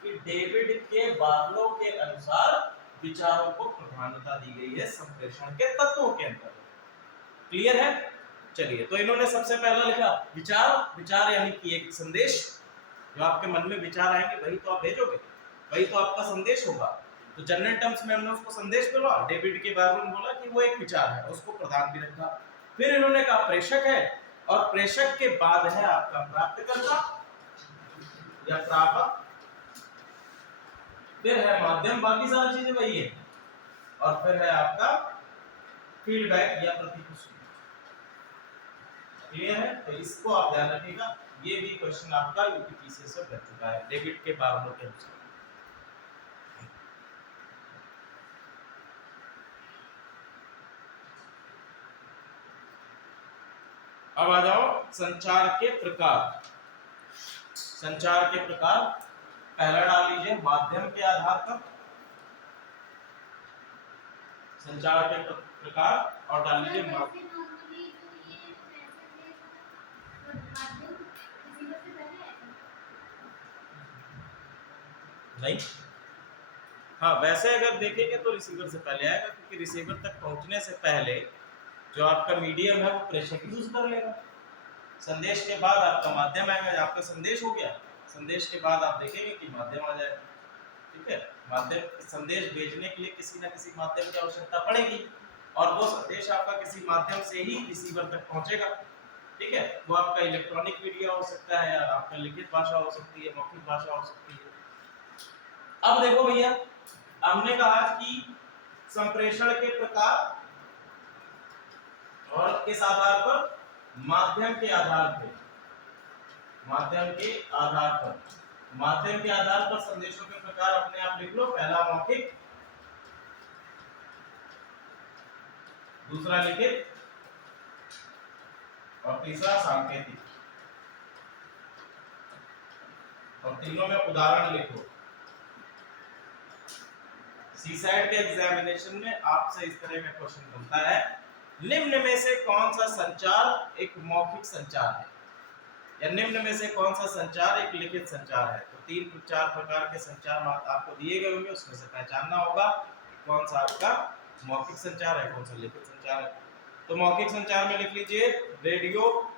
कि डेविड के बार्लो के अनुसार विचारों को प्रधानता दी गई है संप्रेषण के तत्वों के अंदर। क्लियर है? चलिए, तो इन्होंने सबसे पहला लिखा विचार। विचार यानी कि एक संदेश, जो आपके मन में विचार आएंगे वही तो आप भेजोगे, वही तो आपका संदेश होगा। तो जनरल टर्म्स में हमने उसको संदेश बोला, डेविड के बारे में बोला कि वो एक विचार है, उसको प्रधान भी रखा। फिर इन्होंने कहा प्रेषक है, और प्रेषक के बाद है आपका प्राप्तकर्ता या प्रापक, फिर है माध्यम, बाकी सारी चीजें वही है, और फिर है आपका फीडबैक या प्रतिपुष्टि। क्लियर है? तो इसको आप ध्यान रखिएगा, ये भी क्वेश्चन आपका यूपीपीसीएस से बन चुका है डेविड के बार्लो के अनुसार। अब आ जाओ संचार के प्रकार। संचार के प्रकार पहला डाल लीजिए माध्यम के आधार पर, संचार के प्रकार, और डाल लीजिए नहीं, हाँ वैसे अगर देखेंगे तो रिसीवर से पहले आएगा, क्योंकि रिसीवर तक पहुंचने से पहले जो आपका मीडियम है वो प्रेषक यूज कर लेगा। संदेश के बाद आपका माध्यम आएगा, आपका संदेश हो गया, संदेश के बाद आप देखेंगे कि माध्यम आ जाएगा, ठीक है। माध्यम, संदेश भेजने के लिए किसी ना किसी माध्यम की आवश्यकता पड़ेगी, और वो संदेश आपका किसी माध्यम से ही रिसीवर तक पहुंचेगा, ठीक है। वो आपका इलेक्ट्रॉनिक मीडिया हो सकता है, या आपका लिखित भाषा हो सकती है, मौखिक भाषा हो सकती है। अब देखो भैया, हमने कहा कि संप्रेषण के प्रकार और किस आधार पर? माध्यम के आधार पर, माध्यम के आधार पर, माध्यम के आधार पर संदेशों के प्रकार अपने आप लिख लो। पहला मौखिक, दूसरा लिखित, और तीसरा सांकेतिक, और तीनों में उदाहरण लिखो। सीसैट के एग्जामिनेशन में आपसे इस तरह का क्वेश्चन बनता है, निम्न में से कौन सा संचार एक मौखिक संचार है, या निम्न में से कौन सा संचार एक लिखित संचार है। तो 3-4 प्रकार के संचार आपको दिए गए होंगे, उसमें से पहचानना होगा कौन सा आपका मौखिक संचार है, कौन सा लिखित संचार है। तो मौखिक संचार में लिख लीजिए रेडियो,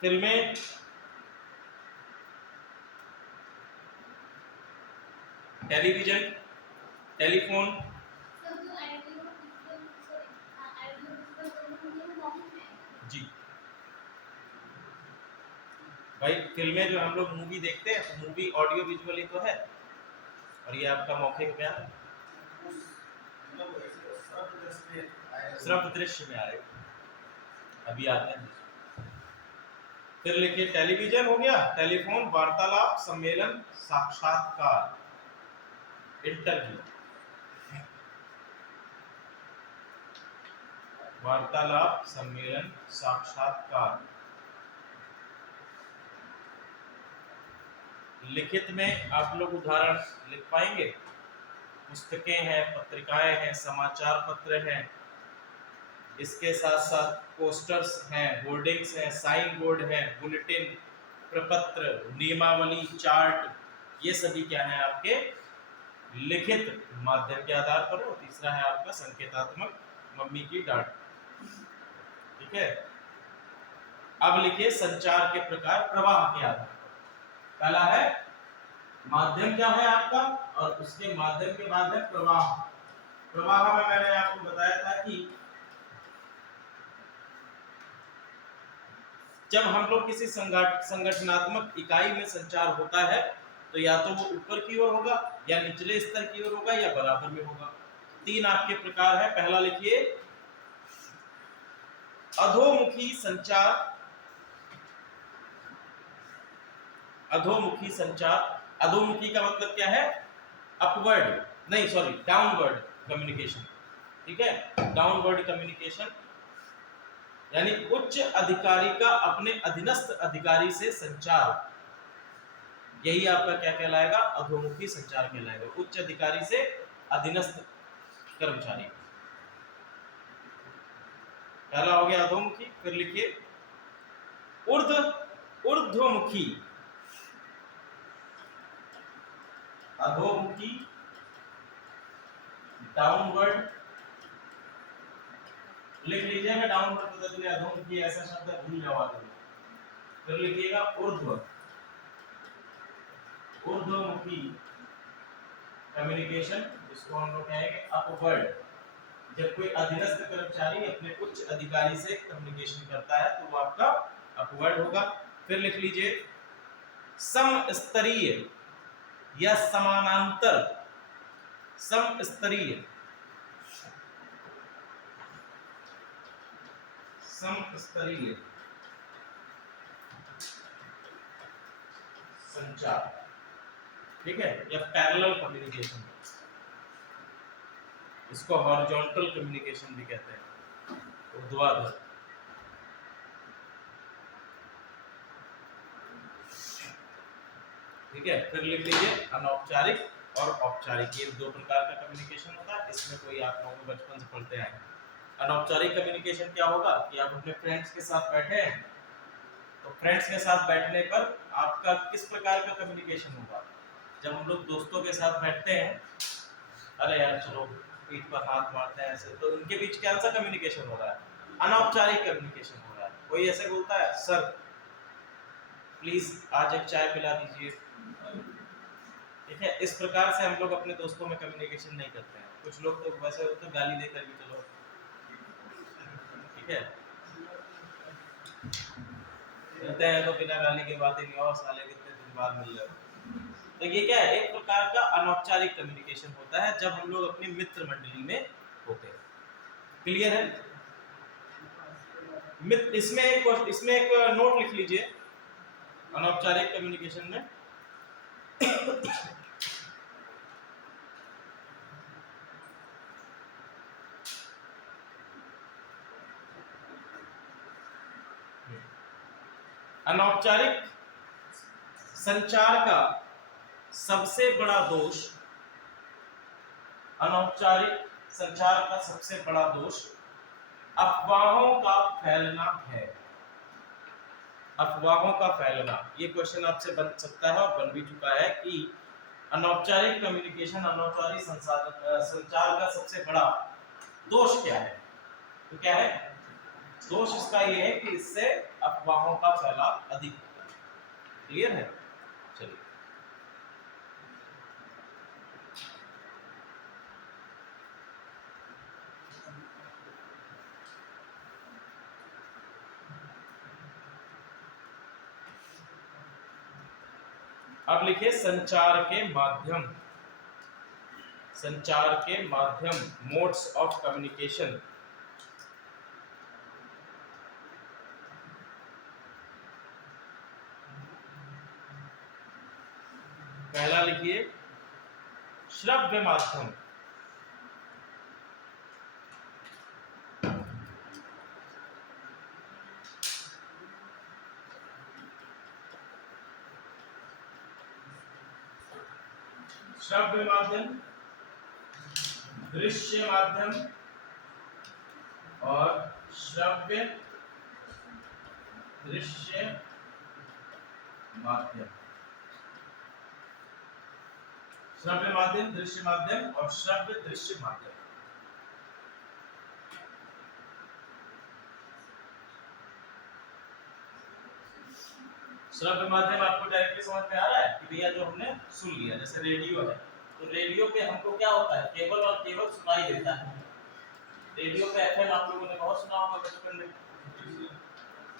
फिल्में, टेलीविजन, टेलीफोन, जी भाई, फिल्में जो हम लोग मूवी देखते हैं तो मूवी ऑडियो विजुअली तो है, और ये आपका मौखिक बयान श्रव्य दृश्य में आएगा, अभी आते हैं। फिर लिखिए टेलीविजन हो गया, टेलीफोन, वार्तालाप, सम्मेलन, साक्षात्कार, इंटरव्यू, वार्तालाप, सम्मेलन, साक्षात्कार। लिखित में आप लोग उदाहरण लिख पाएंगे, पुस्तकें हैं, पत्रिकाएं हैं, समाचार पत्र हैं, इसके साथ साथ पोस्टर्स हैं, होर्डिंग्स हैं, साइन बोर्ड हैं, बुलेटिन, प्रपत्र, नियमावली, चार्ट, ये सभी क्या है आपके लिखित माध्यम के आधार पर। और तीसरा है आपका संकेतात्मक, मम्मी की डांट, ठीक है। अब लिखिए संचार के प्रकार प्रवाह के आधार पर। पहला है माध्यम, क्या है आपका और उसके माध्यम के बाद है प्रवाह। प्रवाह में मैंने आपको बताया था कि जब हम लोग किसी संगठनात्मक इकाई में संचार होता है तो या तो वो ऊपर की ओर होगा या निचले स्तर की ओर होगा या बराबर में होगा। तीन आपके प्रकार है। पहला लिखिए अधोमुखी संचार। अधोमुखी संचार, अधोमुखी का मतलब क्या है? अपवर्ड, नहीं सॉरी डाउनवर्ड कम्युनिकेशन। ठीक है, डाउनवर्ड कम्युनिकेशन यानी उच्च अधिकारी का अपने अधीनस्थ अधिकारी से संचार, यही आपका क्या कहलाएगा? अधोमुखी संचार कहलाएगा। उच्च अधिकारी से अधीनस्थ कर्मचारी, पहला हो गया अधोमुखी। फिर लिखिए ऊर्ध्वमुखी। अधोमुखी डाउनवर्ड, लिख लीजिएगा डाउनवर्ड बदल दिया अधोमुखी ऐसा शब्द है, भूल जाओ आगे। फिर लिखिएगा ऊर्ध्वमुखी कम्युनिकेशन, इसको हम लोग कहेंगे अपवर्ड। जब कोई अधीनस्थ कर्मचारी अपने उच्च अधिकारी से कम्युनिकेशन करता है तो वो आपका अपवर्ड होगा। फिर लिख लीजिए समस्तरीय या समानांतर। समस्तरीय, समस्तरीय संचार, ठीक है, या पैरेलल कम्युनिकेशन, इसको हॉरिजॉन्टल कम्युनिकेशन भी कहते हैं, ऊर्ध्वाधर। ठीक है, फिर लिख लीजिए अनौपचारिक और औपचारिक, ये दो प्रकार का कम्युनिकेशन होता है। इसमें कोई आप लोगों को बचपन से पढ़ते हैं। अनौपचारिक कम्युनिकेशन क्या होगा कि आप अपने फ्रेंड्स के साथ बैठे हैं तो फ्रेंड्स के साथ बैठने पर आपका किस प्रकार का कम्युनिकेशन होगा? जब हम लोग दोस्तों के साथ बैठते हैं, अरे यार चलो पीठ पर हाथ मारते हैं ऐसे, तो उनके बीच क्या सा कम्युनिकेशन हो रहा है? अनौपचारिक कम्युनिकेशन हो रहा है। कोई ऐसे बोलता है सर प्लीज आज एक चाय पिला दीजिए। ठीक है, इस प्रकार से हम लोग अपने दोस्तों में कम्युनिकेशन नहीं करते हैं। कुछ लोग तो वैसे तो गाली देकर भी चलो, ठीक है, मिलते हैं तो बिना गाली के बातें नहीं, और साले कितने दिन बाद मिल रहे हो। तो ये क्या है? एक प्रकार का अनौपचारिक कम्युनिकेशन होता है जब हम लोग अपनी मित्र मंडली में होते हैं। क्लियर है? इसमें एक नोट लिख लीजिए अनौपचारिक कम्युनिकेशन में। अनौपचारिक संचार का सबसे बड़ा दोष, अनौपचारिक संचार का सबसे बड़ा दोष अफवाहों का फैलना है। अफवाहों का फैलना, ये क्वेश्चन आपसे बन सकता है और बन भी चुका है कि अनौपचारिक कम्युनिकेशन, अनौपचारिक संचार का सबसे बड़ा दोष क्या है? तो क्या है दोष? इसका ये है कि इससे अफवाहों का फैलाव अधिक होता है। क्लियर है? चलिए अब लिखिए संचार के माध्यम। संचार के माध्यम, मोड्स ऑफ कम्युनिकेशन। पहला लिखिए श्रव्य माध्यम। श्रव्य माध्यम, दृश्य माध्यम और श्रव्य दृश्य माध्यम। श्रव्य माध्यम, दृश्य माध्यम और श्रव्य दृश्य माध्यम। श्रव्य माध्यम आपको डायरेक्टली समझ में आ रहा है कि भैया जो हमने सुन लिया, जैसे रेडियो है तो रेडियो पे हमको क्या होता है, केवल और केवल सुनाई देता है। रेडियो पे एफएम आप लोगों ने बहुत सुना होगा बचपन में,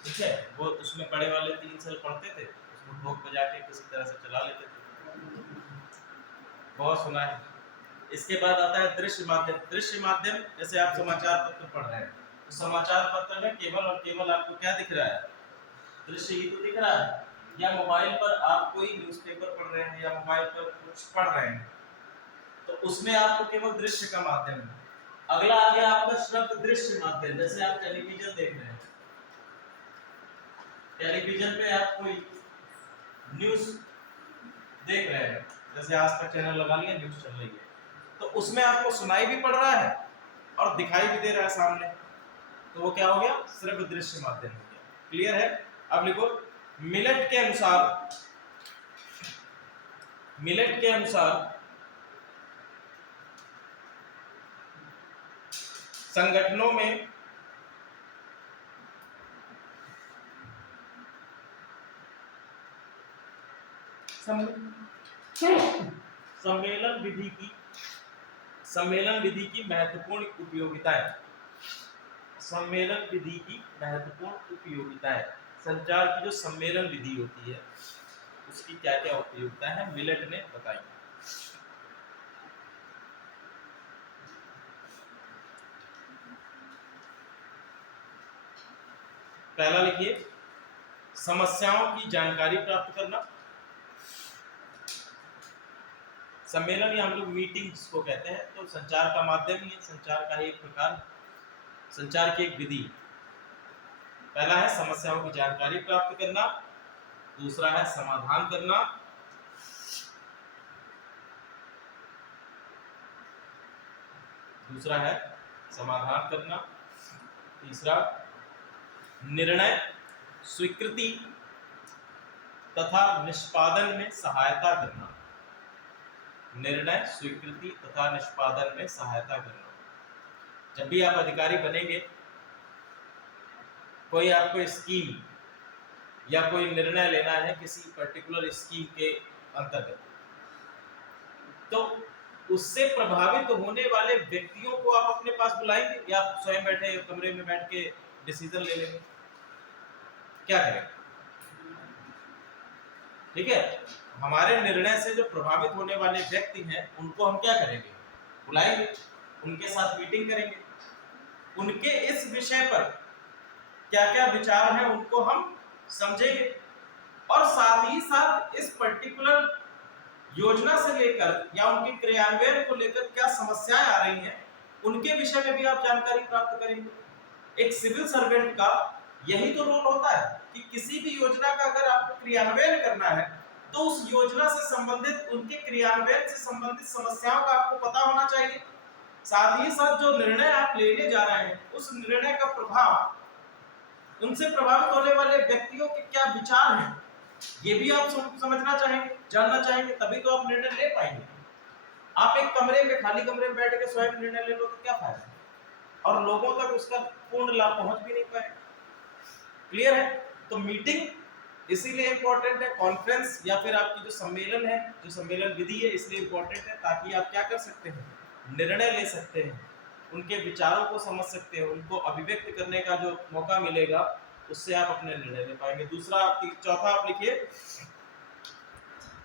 ठीक है, वो उसमें बड़े वाले 3 साल पढ़ते थे, उसमें भोग बजा के किसी तरह से चला लेते थे, बहुत सुना है। इसके बाद आता है दृश्य माध्यम। दृश्य माध्यम जैसे आप समाचार पत्र पढ़ रहे हैं, तो समाचार पत्र में केवल और केवल आपको क्या दिख रहा है, दृश्य ही तो दिख रहा है। या मोबाइल पर आप कोई न्यूज़पेपर पढ़ रहे हैं या मोबाइल पर कुछ पढ़ रहे हैं, तो उसमें आपको केवल दृश्य का माध्यम है। अगला आ गया आपका श्रव्य दृश्य माध्यम। जैसे आप टेलीविजन देख रहे हैं, टेलीविजन पे आप कोई न्यूज देख रहे हैं, जैसे आज तक चैनल लगा लिया, न्यूज चल रही है, तो उसमें आपको सुनाई भी पड़ रहा है और दिखाई भी दे रहा है सामने, तो वो क्या हो गया, श्रव्य दृश्य माध्यम हो गया। क्लियर है? अब लिखो, मिलेट के अनुसार, मिलेट के अनुसार संगठनों में सम्मेलन विधि की महत्वपूर्ण उपयोगिताएं। सम्मेलन विधि की महत्वपूर्ण उपयोगिताएं, संचार की जो सम्मेलन विधि होती है उसकी क्या क्या उपयोगिता है, मिलेट ने बताई। पहला लिखिए, समस्याओं की जानकारी प्राप्त करना। सम्मेलन या हम लोग मीटिंग जिसको कहते हैं, तो संचार का माध्यम ही है, संचार का एक प्रकार, संचार की एक विधि। पहला है समस्याओं की जानकारी प्राप्त करना, दूसरा है समाधान करना, दूसरा है समाधान करना, तीसरा निर्णय स्वीकृति तथा निष्पादन में सहायता करना। निर्णय स्वीकृति तथा निष्पादन में सहायता करना। जब भी आप अधिकारी बनेंगे, कोई आपको स्कीम या कोई निर्णय लेना है किसी पर्टिकुलर स्कीम के अंतर्गत, तो उससे प्रभावित होने वाले व्यक्तियों को आप अपने पास बुलाएंगे या आप स्वयं बैठे कमरे में बैठ के डिसीजन ले लेंगे? क्या करें? ठीक है, हमारे निर्णय से जो प्रभावित होने वाले व्यक्ति हैं उनको हम क्या करेंगे, बुलाएंगे, उनके साथ मीटिंग करेंगे, उनके इस विषय पर क्या क्या विचार हैं उनको हम समझेंगे, और साथ ही साथ इस पर्टिकुलर योजना से लेकर या उनके क्रियान्वयन को लेकर क्या समस्याएं आ रही हैं उनके विषय में भी आप जानकारी प्राप्त करेंगे। एक सिविल सर्वेंट का यही तो रोल होता है कि किसी भी योजना का अगर आपको क्रियान्वयन करना है तो उस योजना से संबंधित, उनके क्रियान्वयन से संबंधित समस्याओं का आपको पता होना चाहिए। साथ ही साथ जो निर्णय आप लेने जा रहे हैं उस निर्णय का प्रभाव, उनसे प्रभावित होने वाले व्यक्तियों के क्या विचार हैं, ये भी आप समझना चाहेंगे, जानना चाहेंगे, तभी तो आप निर्णय ले पाएंगे। आप एक कमरे में, खाली कमरे में बैठ के स्वयं निर्णय ले लो तो क्या फायदा, और लोगों तक उसका पूर्ण लाभ पहुंच भी नहीं पाए। क्लियर है? तो मीटिंग इसीलिए इंपॉर्टेंट है, कॉन्फ्रेंस या फिर आपकी जो सम्मेलन है, जो सम्मेलन विधि है, इसलिए इंपॉर्टेंट है ताकि आप क्या कर सकते हैं, निर्णय ले सकते हैं, उनके विचारों को समझ सकते हैं, उनको अभिव्यक्त करने का जो मौका मिलेगा उससे आप अपने निर्णय ले पाएंगे। दूसरा, आपकी चौथा आप लिखिए,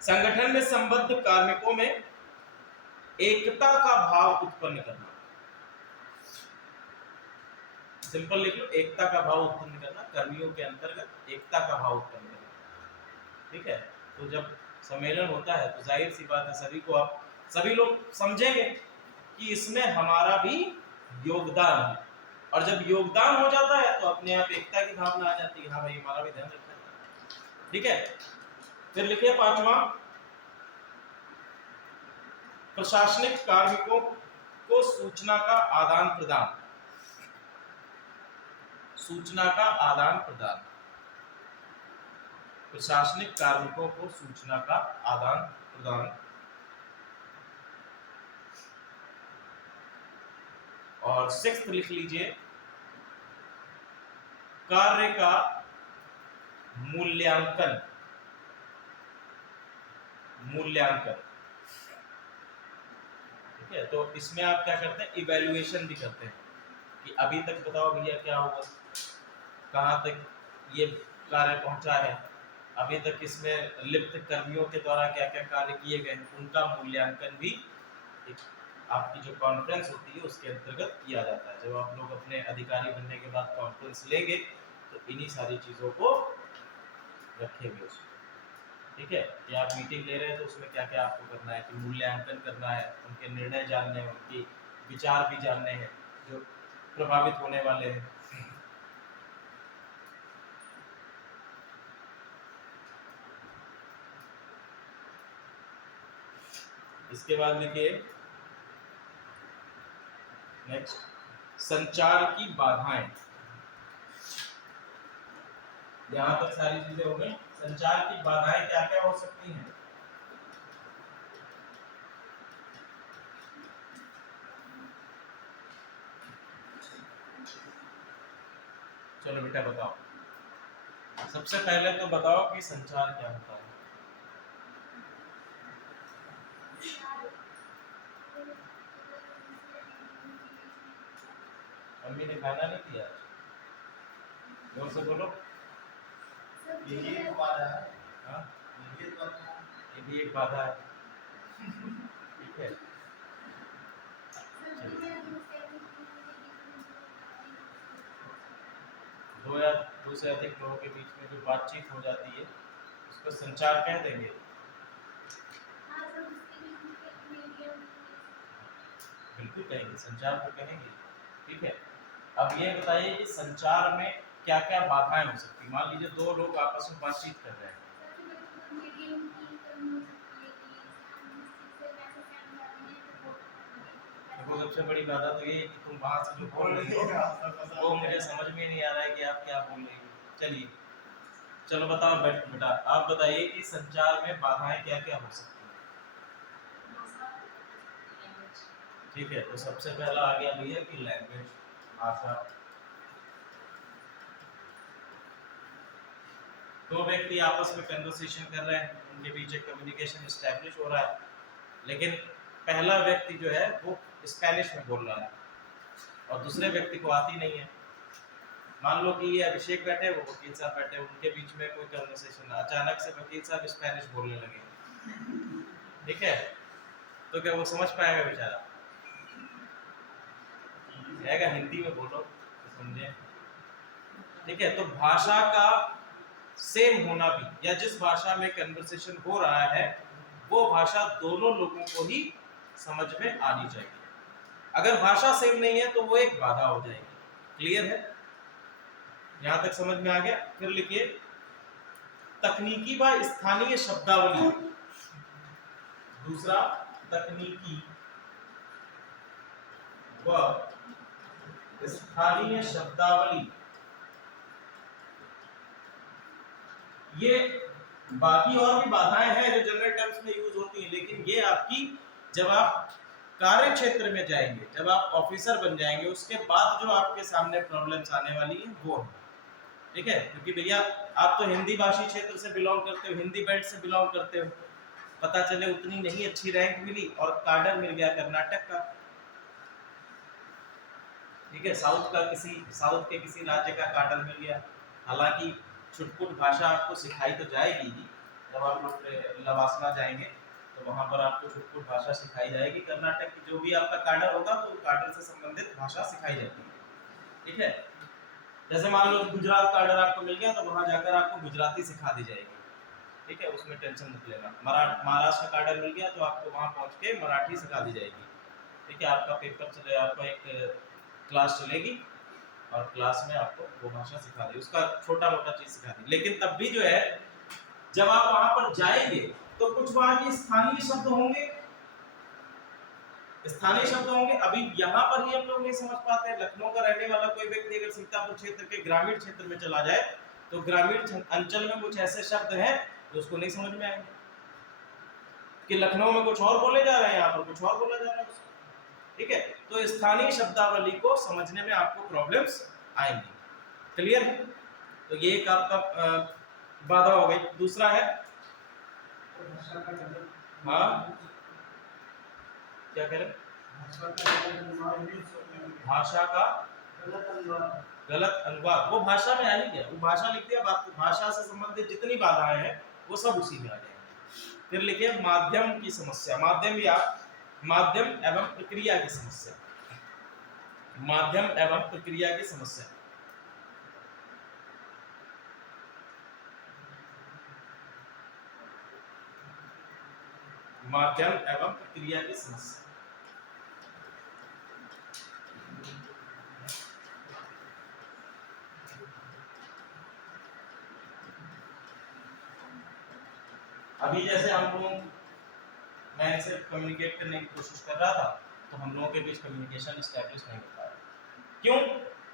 संगठन में संबद्ध कार्मिकों में एकता का भाव उत्पन्न करना। सिंपल लिख लो, एकता का भाव उत्पन्न करना, कर्मियों के अंतर्गत एकता का भाव उत्पन्न करना। ठीक है, तो जब सम्मेलन होता है तो जाहिर सी बात है सभी लोग समझेंगे कि इसमें हमारा भी योगदान है, और जब योगदान हो जाता है तो अपने आप एकता की भावना आ जाती है, हाँ भाई हमारा भी ध्यान रखना है। ठीक है, फिर लिखिए पांचवा, प्रशासनिक कार्मिकों को सूचना का आदान प्रदान। सूचना का आदान प्रदान, प्रशासनिक कार्मिकों को सूचना का आदान प्रदान। और सिक्स्थ लिख लीजिए, कार्य का मूल्यांकन। मूल्यांकन ठीक है, तो इसमें आप क्या करते हैं, इवैल्यूएशन भी करते हैं कि अभी तक बताओ भैया क्या हुआ, कहाँ तक ये कार्य पहुंचा है, अभी तक इसमें लिप्त कर्मियों के द्वारा क्या क्या कार्य किए गए, उनका मूल्यांकन भी एक आपकी जो कॉन्फ्रेंस होती है उसके अंतर्गत किया जाता है। जब आप लोग अपने अधिकारी बनने के बाद कॉन्फ्रेंस लेंगे तो इन्हीं सारी चीज़ों को रखेंगे उसमें। ठीक है, कि आप मीटिंग ले रहे हैं तो उसमें क्या क्या आपको करना है, कि मूल्यांकन करना है, उनके निर्णय जानने हैं, उनकी विचार भी जानने हैं जो प्रभावित होने वाले हैं। इसके बाद लिखिए नेक्स्ट, संचार की बाधाएं। यहां तक सारी चीजें हो गई। संचार की बाधाएं क्या क्या हो सकती हैं? चलो बेटा बताओ, सबसे पहले तो बताओ कि संचार क्या होता है। मम्मी ने खाना नहीं दिया, जोर से बोलो। ये एक बाधा है। हाँ, ये भी एक बाधा है। ठीक है, दो से अधिक लोगों के बीच में जो बातचीत हो जाती है उसको संचार कह देंगे। बिल्कुल कहेंगे, संचार तो कहेंगे। ठीक है, अब ये बताइए कि संचार में क्या क्या बाधाएं हो सकती है। मान लीजिए दो लोग आपस में बातचीत कर रहे हैं, देखो सबसे बड़ी बाधा तो ये है कि तुम वहां से जो बोल रही हो वो मुझे समझ में नहीं आ रहा है कि आप क्या बोल रही हो। चलिए, चलो बताओ बेटा, आप बताइए कि संचार में बाधाएं क्या क्या हो सकती हैं। ठीक है, तो सबसे पहला आ गया भैया कि लैंग्वेज, भाषा। दो व्यक्ति आपस में कन्वर्सेशन कर रहे हैं, उनके बीच एक कम्युनिकेशन एस्टैब्लिश हो रहा है, लेकिन पहला व्यक्ति जो है वो स्पेनिश में बोल रहा है और दूसरे व्यक्ति को आती नहीं है। मान लो कि ये अभिषेक बैठे, वो वकील साहब बैठे, उनके बीच में कोई कन्वर्सेशन, अचानक से वकील साहब स्पेनिश बोलने लगे। ठीक है, तो क्या वो समझ पाएगा बेचारा? कहेगा हिंदी में बोलो तो समझे। ठीक है, तो भाषा का सेम होना भी, या जिस भाषा में कन्वर्सेशन हो रहा है वो भाषा दोनों लोगों को ही समझ में आनी चाहिए। अगर भाषा सेम नहीं है तो वो एक बाधा हो जाएगी। क्लियर है? यहां तक समझ में आ गया? फिर लिखिए, तकनीकी व स्थानीय शब्दावली। दूसरा, तकनीकी व स्थानीय शब्दावली। ये बाकी और भी बाधाएं हैं जो जनरल टर्म्स में यूज होती हैं, लेकिन ये आपकी जब आप कार्य क्षेत्र में जाएंगे, जब आप ऑफिसर बन जाएंगे, उसके बाद जो आपके सामने प्रॉब्लम्स आने वाली है वो है। ठीक है, क्योंकि भैया आप तो हिंदी भाषी क्षेत्र से बिलोंग करते हो, हिंदी बेल्ट से बिलोंग करते हो, पता चले उतनी नहीं अच्छी रैंक मिली और कार्डर मिल गया कर्नाटक का। ठीक है, साउथ के किसी राज्य का कार्डर मिल गया। हालांकि छुटपुट भाषा आपको सिखाई तो जाएगी ही, जब आप लोग लवासना जाएंगे तो वहां पर आपको छुटपुट भाषा सिखाई जाएगी। कर्नाटक की जो भी आपका कार्डर होगा तो कार्डर से संबंधित भाषा सिखाई जाती है। ठीक है, जैसे मान लो गुजरात कार्डर आपको मिल गया तो वहां जाकर आपको गुजराती सिखा दी जाएगी। ठीक है, उसमें टेंशन मत लेना। महाराष्ट्र कार्डर मिल गया तो आपको वहां पहुंच के मराठी सिखा दी जाएगी। ठीक है, आपका पेपर चले, आपका एक क्लास चलेगी और क्लास में आपको वो भाषा सिखा दी, उसका छोटा मोटा चीज सिखा दी। लेकिन तब भी जो है जब आप वहां पर जाएंगे तो कुछ वहां के स्थानीय शब्द होंगे, स्थानीय शब्द होंगे। अभी यहाँ पर ही हम लोग नहीं समझ पाते। लखनऊ का रहने वाला कोई व्यक्ति अगर सीतापुर क्षेत्र के ग्रामीण क्षेत्र में चला जाए तो ग्रामीण अंचल में कुछ ऐसे शब्द हैं जो उसको नहीं समझ में आएंगे, कि लखनऊ में कुछ और बोले जा रहे हैं, यहाँ पर कुछ और बोला जा रहा है उसको। ठीक है, तो स्थानीय शब्दावली को समझने में आपको प्रॉब्लम्स आएंगी। क्लियर है? तो ये एक आपका बाधा हो गई। दूसरा है, हाँ क्या कह रहे? भाषा का गलत अनुवाद, वो भाषा में आ ही गया, वो भाषा लिख दिया, बात भाषा से संबंधित जितनी बाधाएं हैं वो सब उसी में आ जाएंगी। फिर लिखिए माध्यम की समस्या, माध्यम या माध्यम एवं प्रक्रिया की समस्या, माध्यम एवं प्रक्रिया की समस्या। माध्यम एवं प्रक्रिया की समस्या। अभी जैसे हम लोग, मैं इनसे कम्युनिकेट करने की कोशिश कर रहा था, तो हम लोगों के बीच कम्युनिकेशन इस्टेब्लिश नहीं हो पाया। क्यों?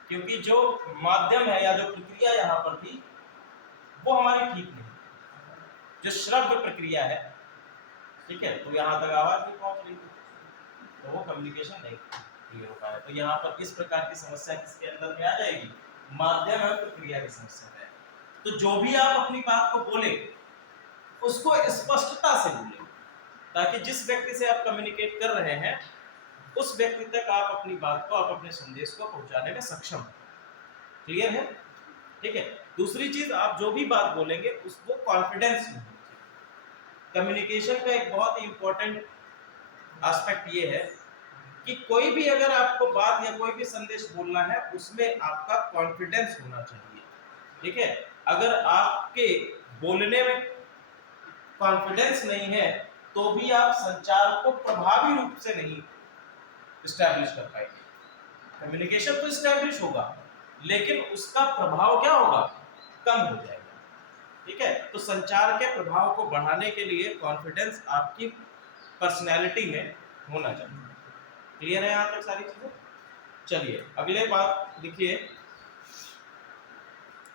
क्योंकि जो माध्यम है या जो प्रक्रिया यहाँ पर थी वो हमारी ठीक नहीं, जो श्रव्य प्रक्रिया है, ठीक है, तो यहाँ तक आवाज नहीं पहुंच रही थी, तो वो कम्युनिकेशन नहीं क्लियर हो पाया। तो यहाँ पर इस प्रकार की समस्या किसके अंदर में आ जाएगी? माध्यम और प्रक्रिया की समस्या है। तो जो भी आप अपनी बात को बोले उसको स्पष्टता से बोले, ताकि जिस व्यक्ति से आप कम्युनिकेट कर रहे हैं उस व्यक्ति तक आप अपनी बात को, आप अपने संदेश को पहुंचाने में सक्षम। क्लियर है? ठीक है। दूसरी चीज, आप जो भी बात बोलेंगे उसको कॉन्फिडेंस में। कम्युनिकेशन का एक बहुत ही इंपॉर्टेंट एस्पेक्ट ये है कि कोई भी अगर आपको बात या कोई भी संदेश बोलना है उसमें आपका कॉन्फिडेंस होना चाहिए। ठीक है। अगर आपके बोलने में कॉन्फिडेंस नहीं है तो भी आप संचार को प्रभावी रूप से नहीं एस्टैब्लिश कर पाएंगे। कम्युनिकेशन तो एस्टैब्लिश होगा लेकिन उसका प्रभाव क्या होगा? कम हो जाएगा। ठीक है। तो संचार के प्रभाव को बढ़ाने के लिए कॉन्फिडेंस आपकी पर्सनैलिटी में होना चाहिए। क्लियर है यहाँ तक सारी चीजें? चलिए अगले बात लिखिए,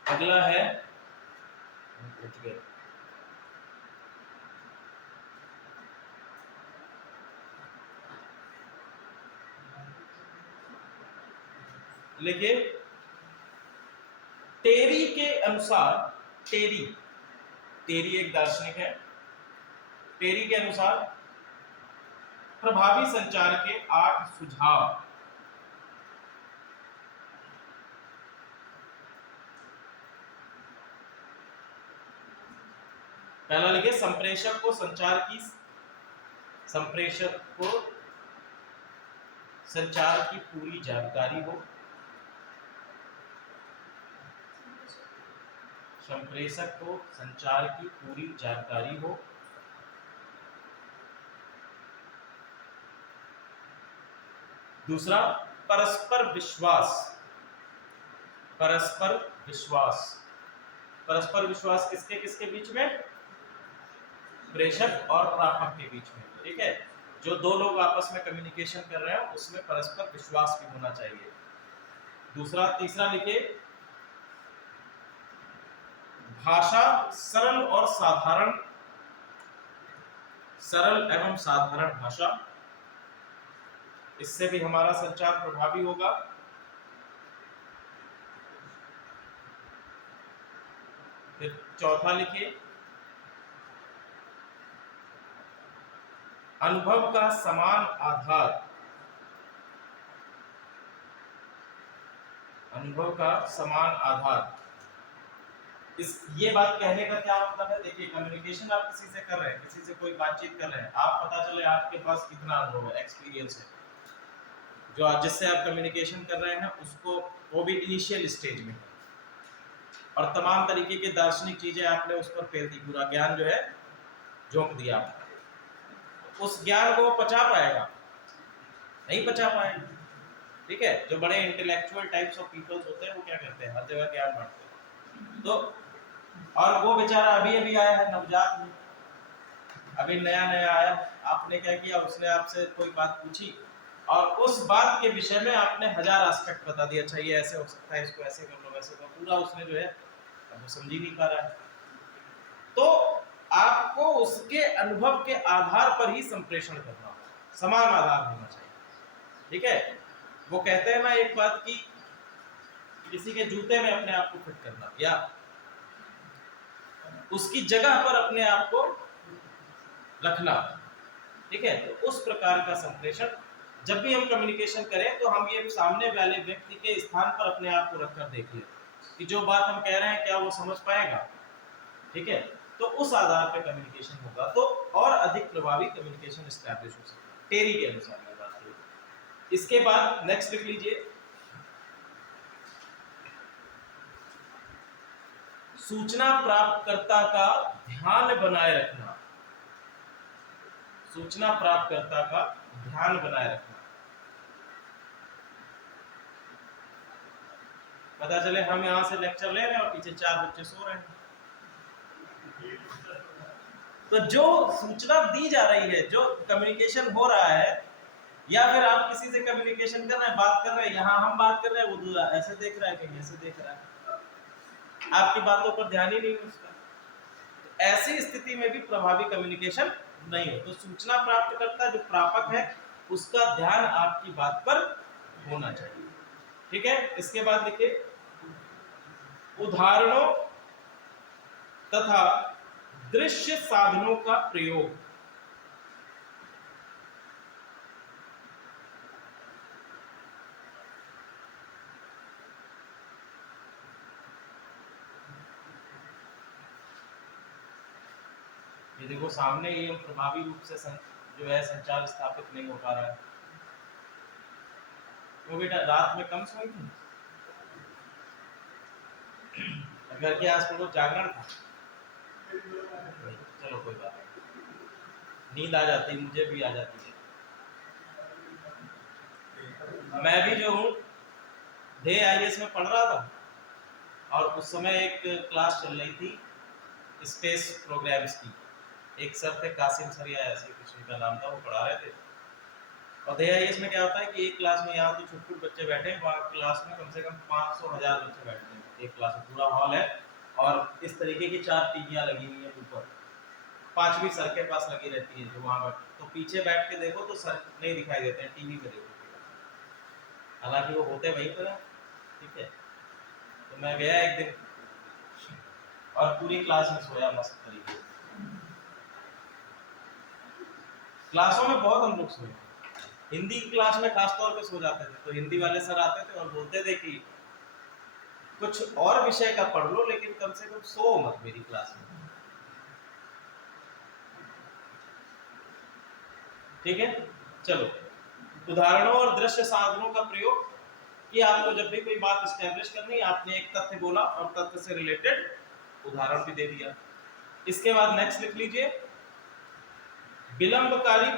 अगला है, लिखिए टेरी के अनुसार, टेरी, टेरी एक दार्शनिक है, टेरी के अनुसार प्रभावी संचार के 8 सुझाव। पहला लिखिए संप्रेषक को संचार की, संप्रेषक को संचार की पूरी जानकारी हो, संप्रेषक को संचार की पूरी जानकारी हो। दूसरा परस्पर विश्वास, परस्पर विश्वास, परस्पर विश्वास किसके किसके बीच में? प्रेषक और प्रापक के बीच में। ठीक है। जो दो लोग आपस में कम्युनिकेशन कर रहे हैं उसमें परस्पर विश्वास भी होना चाहिए। दूसरा, तीसरा लिखिए भाषा सरल और साधारण, सरल एवं साधारण भाषा, इससे भी हमारा संचार प्रभावी होगा। फिर चौथा लिखिए अनुभव का समान आधार, अनुभव का समान आधार। इस ये बात कहने का क्या मतलब है? देखिए कम्युनिकेशन आप किसी से कर रहे हैं, किसी से कोई बातचीत कर रहे हैं, आप पता चले आपके पास कितना अनुभव है, एक्सपीरियंस है, जो आज जिससे आप कम्युनिकेशन कर रहे हैं उसको, वो भी इनिशियल स्टेज में, और तमाम तरीके के दार्शनिक चीजें आपने उस पर फेर दी, पूरा ज्ञान जो है झोंक दिया, उस ज्ञान को पचा पाएगा? नहीं पचा पाएगा। ठीक है। जो बड़े इंटेलेक्चुअल टाइप्स ऑफ पीपल्स होते हैं वो क्या करते हैं? हर जगह ज्ञान बांटते हैं। तो और वो बेचारा अभी अभी आया है, नवजात में, अभी नया नया आया, आपने क्या किया? उसने आपसे कोई बात पूछी और उस बात के विषय में आपने 1000 एस्पेक्ट बता दिया, अच्छा ये ऐसे हो सकता है, इसको ऐसे कर लो, वैसे कर, पूरा उसने जो है वो समझ ही नहीं पा रहा है। तो आपको उसके अनुभव के आधार पर ही संप्रेषण करना होगा, समान आधार होना चाहिए। ठीक है। वो कहते हैं ना एक बात की, किसी के जूते में अपने आप को फिट करना या उसकी जगह पर अपने आप को रखना। ठीक है। तो उस प्रकार का संप्रेषण जब भी हम कम्युनिकेशन करें तो हम ये सामने वाले व्यक्ति के स्थान पर अपने आप को रखकर देख लें कि जो बात हम कह रहे हैं क्या वो समझ पाएगा, ठीक है। तो उस आधार पे कम्युनिकेशन होगा तो और अधिक प्रभावी कम्युनिकेशन एस्टैब्लिश हो सकता है, टेरी के अनुसार मैं बात करूं। इसके बाद नेक्स्ट लिख लीजिए, सूचना प्राप्तकर्ता का ध्यान बनाए रखना। सूचना प्राप्तकर्ता का ध्यान बनाए रखना। पता चले हम यहां से लेक्चर ले रहे हैं और पीछे 4 बच्चे सो रहे हैं। तो जो सूचना दी जा रही है, जो कम्युनिकेशन हो रहा है, या फिर आप किसी से कम्युनिकेशन कर रहे हैं, बात कर रहे हैं, यहाँ हम बात कर रहे हैं, वो दूसरा ऐसे देख रहा है, कहीं ऐसे देख रहा है, आपकी बातों पर ध्यान ही नहीं है उसका। तो ऐसी स्थिति में भी प्रभावी कम्युनिकेशन नहीं हो। तो सूचना प्राप्त करता जो प्रापक है उसका ध्यान आपकी बात पर होना चाहिए, ठीक है। इसके बाद देखिए, उदाहरणों तथा दृश्य साधनों का प्रयोग। ये देखो सामने ही हम प्रभावी रूप से जो है संचार स्थापित नहीं हो पा रहा है। वो बेटा रात में कम सोई थी, घर के आस-पड़ोस जागरण था, चलो कोई बात नहीं, नींद आ जाती, मुझे भी आ जाती है। मैं भी जो हूँ IAS में पढ़ रहा था और उस समय एक क्लास चल रही थी स्पेस प्रोग्राम्स की। एक सर थे कासिम सर या ऐसे कुछ उनका नाम था, वो पढ़ा रहे थे। और IAS में क्या होता है कि एक क्लास में यहाँ तो छुट-पुट बच्चे बैठे हैं, वहाँ क्लास में कम से कम 500,000 बच्चे बैठते हैं। एक क्लास में पूरा हॉल है और इस तरीके की 4 टीवियाँ लगी हुई हैं ऊपर, 5वीं सर के पास लगी रहती है जो वहाँ पर। तो पीछे बैठ के देखो तो सर नहीं दिखाई देते हैं, टीवी पे देखो, हालांकि वो होते वहीं पर है, ठीक है। तो मैं गया एक दिन और पूरी क्लास में सोया मस्त तरीके से। क्लासों में बहुत हम लोग सोए, हिंदी की क्लास में खास तौर पे सो जाते थे। तो हिंदी वाले सर आते थे और बोलते थे कि कुछ और विषय का पढ़ लो लेकिन कम से कम सो मत मेरी क्लास में, ठीक है। चलो, उदाहरणों और दृश्य साधनों का प्रयोग कि आपको जब भी कोई बात एस्टैब्लिश करनी है, आपने एक तथ्य बोला और तथ्य से रिलेटेड उदाहरण भी दे दिया। इसके बाद नेक्स्ट लिख लीजिए, विलंबकारी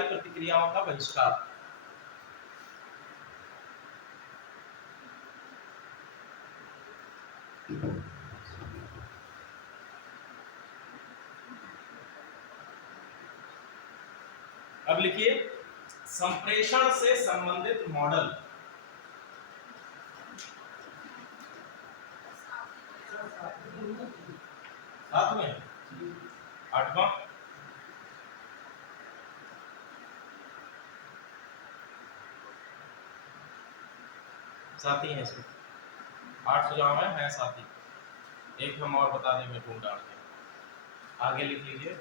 प्रतिक्रियाओं का बहिष्कार। अब लिखिए, संप्रेषण से संबंधित मॉडल। साथ में 8वां, साथी है इसमें 8 सुझाव है साथी, एक हम और बता देंगे ढूंढ डाल के। आगे लिख लीजिए,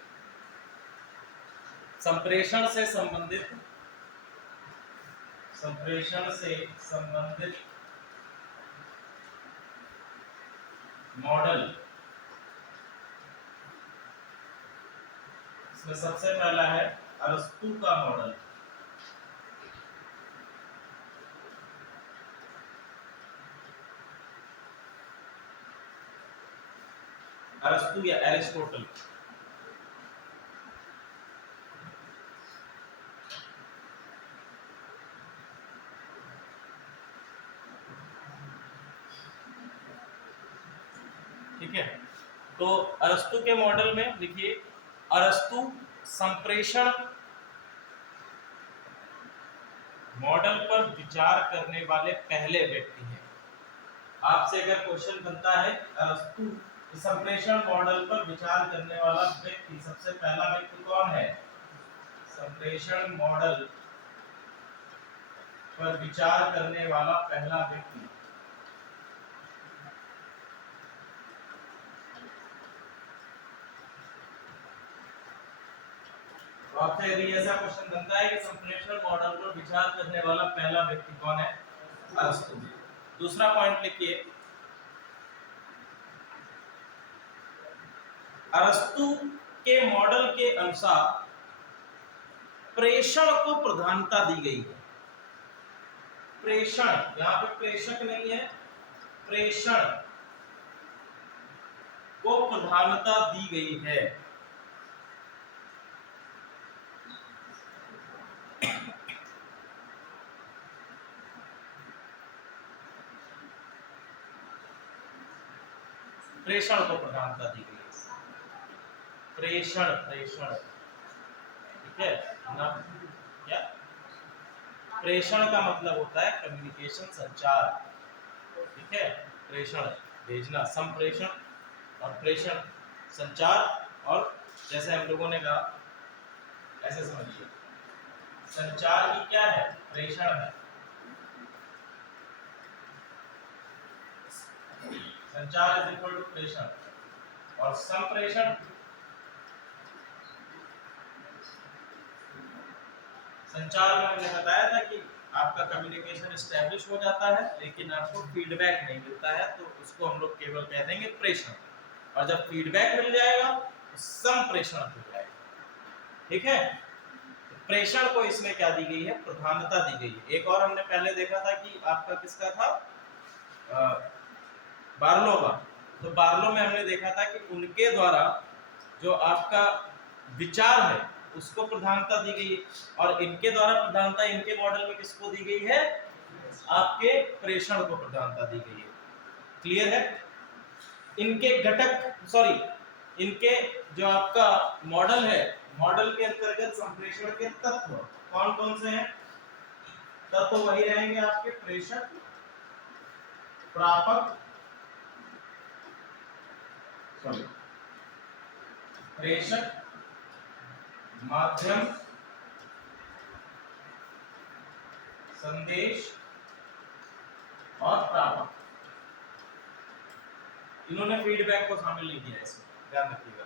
संप्रेषण से संबंधित मॉडल। इसमें सबसे पहला है अरस्तू का मॉडल। अरस्तू या एरिस्टोटल। ठीक है, तो अरस्तू के मॉडल में लिखिए, अरस्तू संप्रेषण मॉडल पर विचार करने वाले पहले व्यक्ति हैं। आपसे अगर क्वेश्चन बनता है अरस्तू संप्रेषण मॉडल पर विचार करने वाला व्यक्ति, सबसे पहला व्यक्ति कौन है? संप्रेषण मॉडल पर विचार करने वाला पहला व्यक्ति। तो आपसे यदि ऐसा क्वेश्चन बनता है कि संप्रेषण मॉडल पर विचार करने वाला पहला व्यक्ति कौन है? अरस्तु। दूसरा पॉइंट लिखिए, अरस्तु के मॉडल के अनुसार प्रेषण को प्रधानता दी गई है। प्रेषण, यहां पे प्रेषक नहीं है, प्रेषण को प्रधानता दी गई है। प्रेषण को प्रधानता दी गई है। प्रेषण, प्रेषण, ठीक है ना? क्या प्रेषण का मतलब होता है कम्युनिकेशन, संचार, ठीक है? प्रेषण भेजना, संप्रेषण, और प्रेषण संचार। और जैसे हम लोगों ने कहा, ऐसे समझिए, संचार की क्या है? प्रेषण है। संचार इज इक्वल टू प्रेषण, और संप्रेषण संचार में मैंने बताया था कि आपका कम्युनिकेशन एस्टैब्लिश हो जाता है लेकिन आपको फीडबैक नहीं मिलता है, तो उसको हम लोग केवल कह देंगे प्रेषण। और जब फीडबैक मिल जाएगा तो संप्रेषण हो जाएगा, ठीक है? प्रेषण को इसमें क्या दी गई है? प्रधानता दी गई है। एक और हमने पहले देखा था कि आपका किसका था? बार्लो का। तो बार्लो में हमने देखा था कि उनके द्वारा जो आपका विचार है उसको प्रधानता दी गई है, और इनके द्वारा प्रधानता इनके मॉडल में किसको दी गई है? आपके प्रेषण को प्रधानता दी गई है। क्लियर है? इनके घटक, सॉरी, इनके जो आपका मॉडल है, मॉडल के अंतर्गत संप्रेषण के तत्व कौन कौन से हैं? तत्व वही रहेंगे आपके प्रेषक, प्रापक, सॉरी, प्रेषक, माध्यम, संदेश और प्रापक। इन्होंने फीडबैक को शामिल नहीं किया इसमें, ध्यान रखिएगा।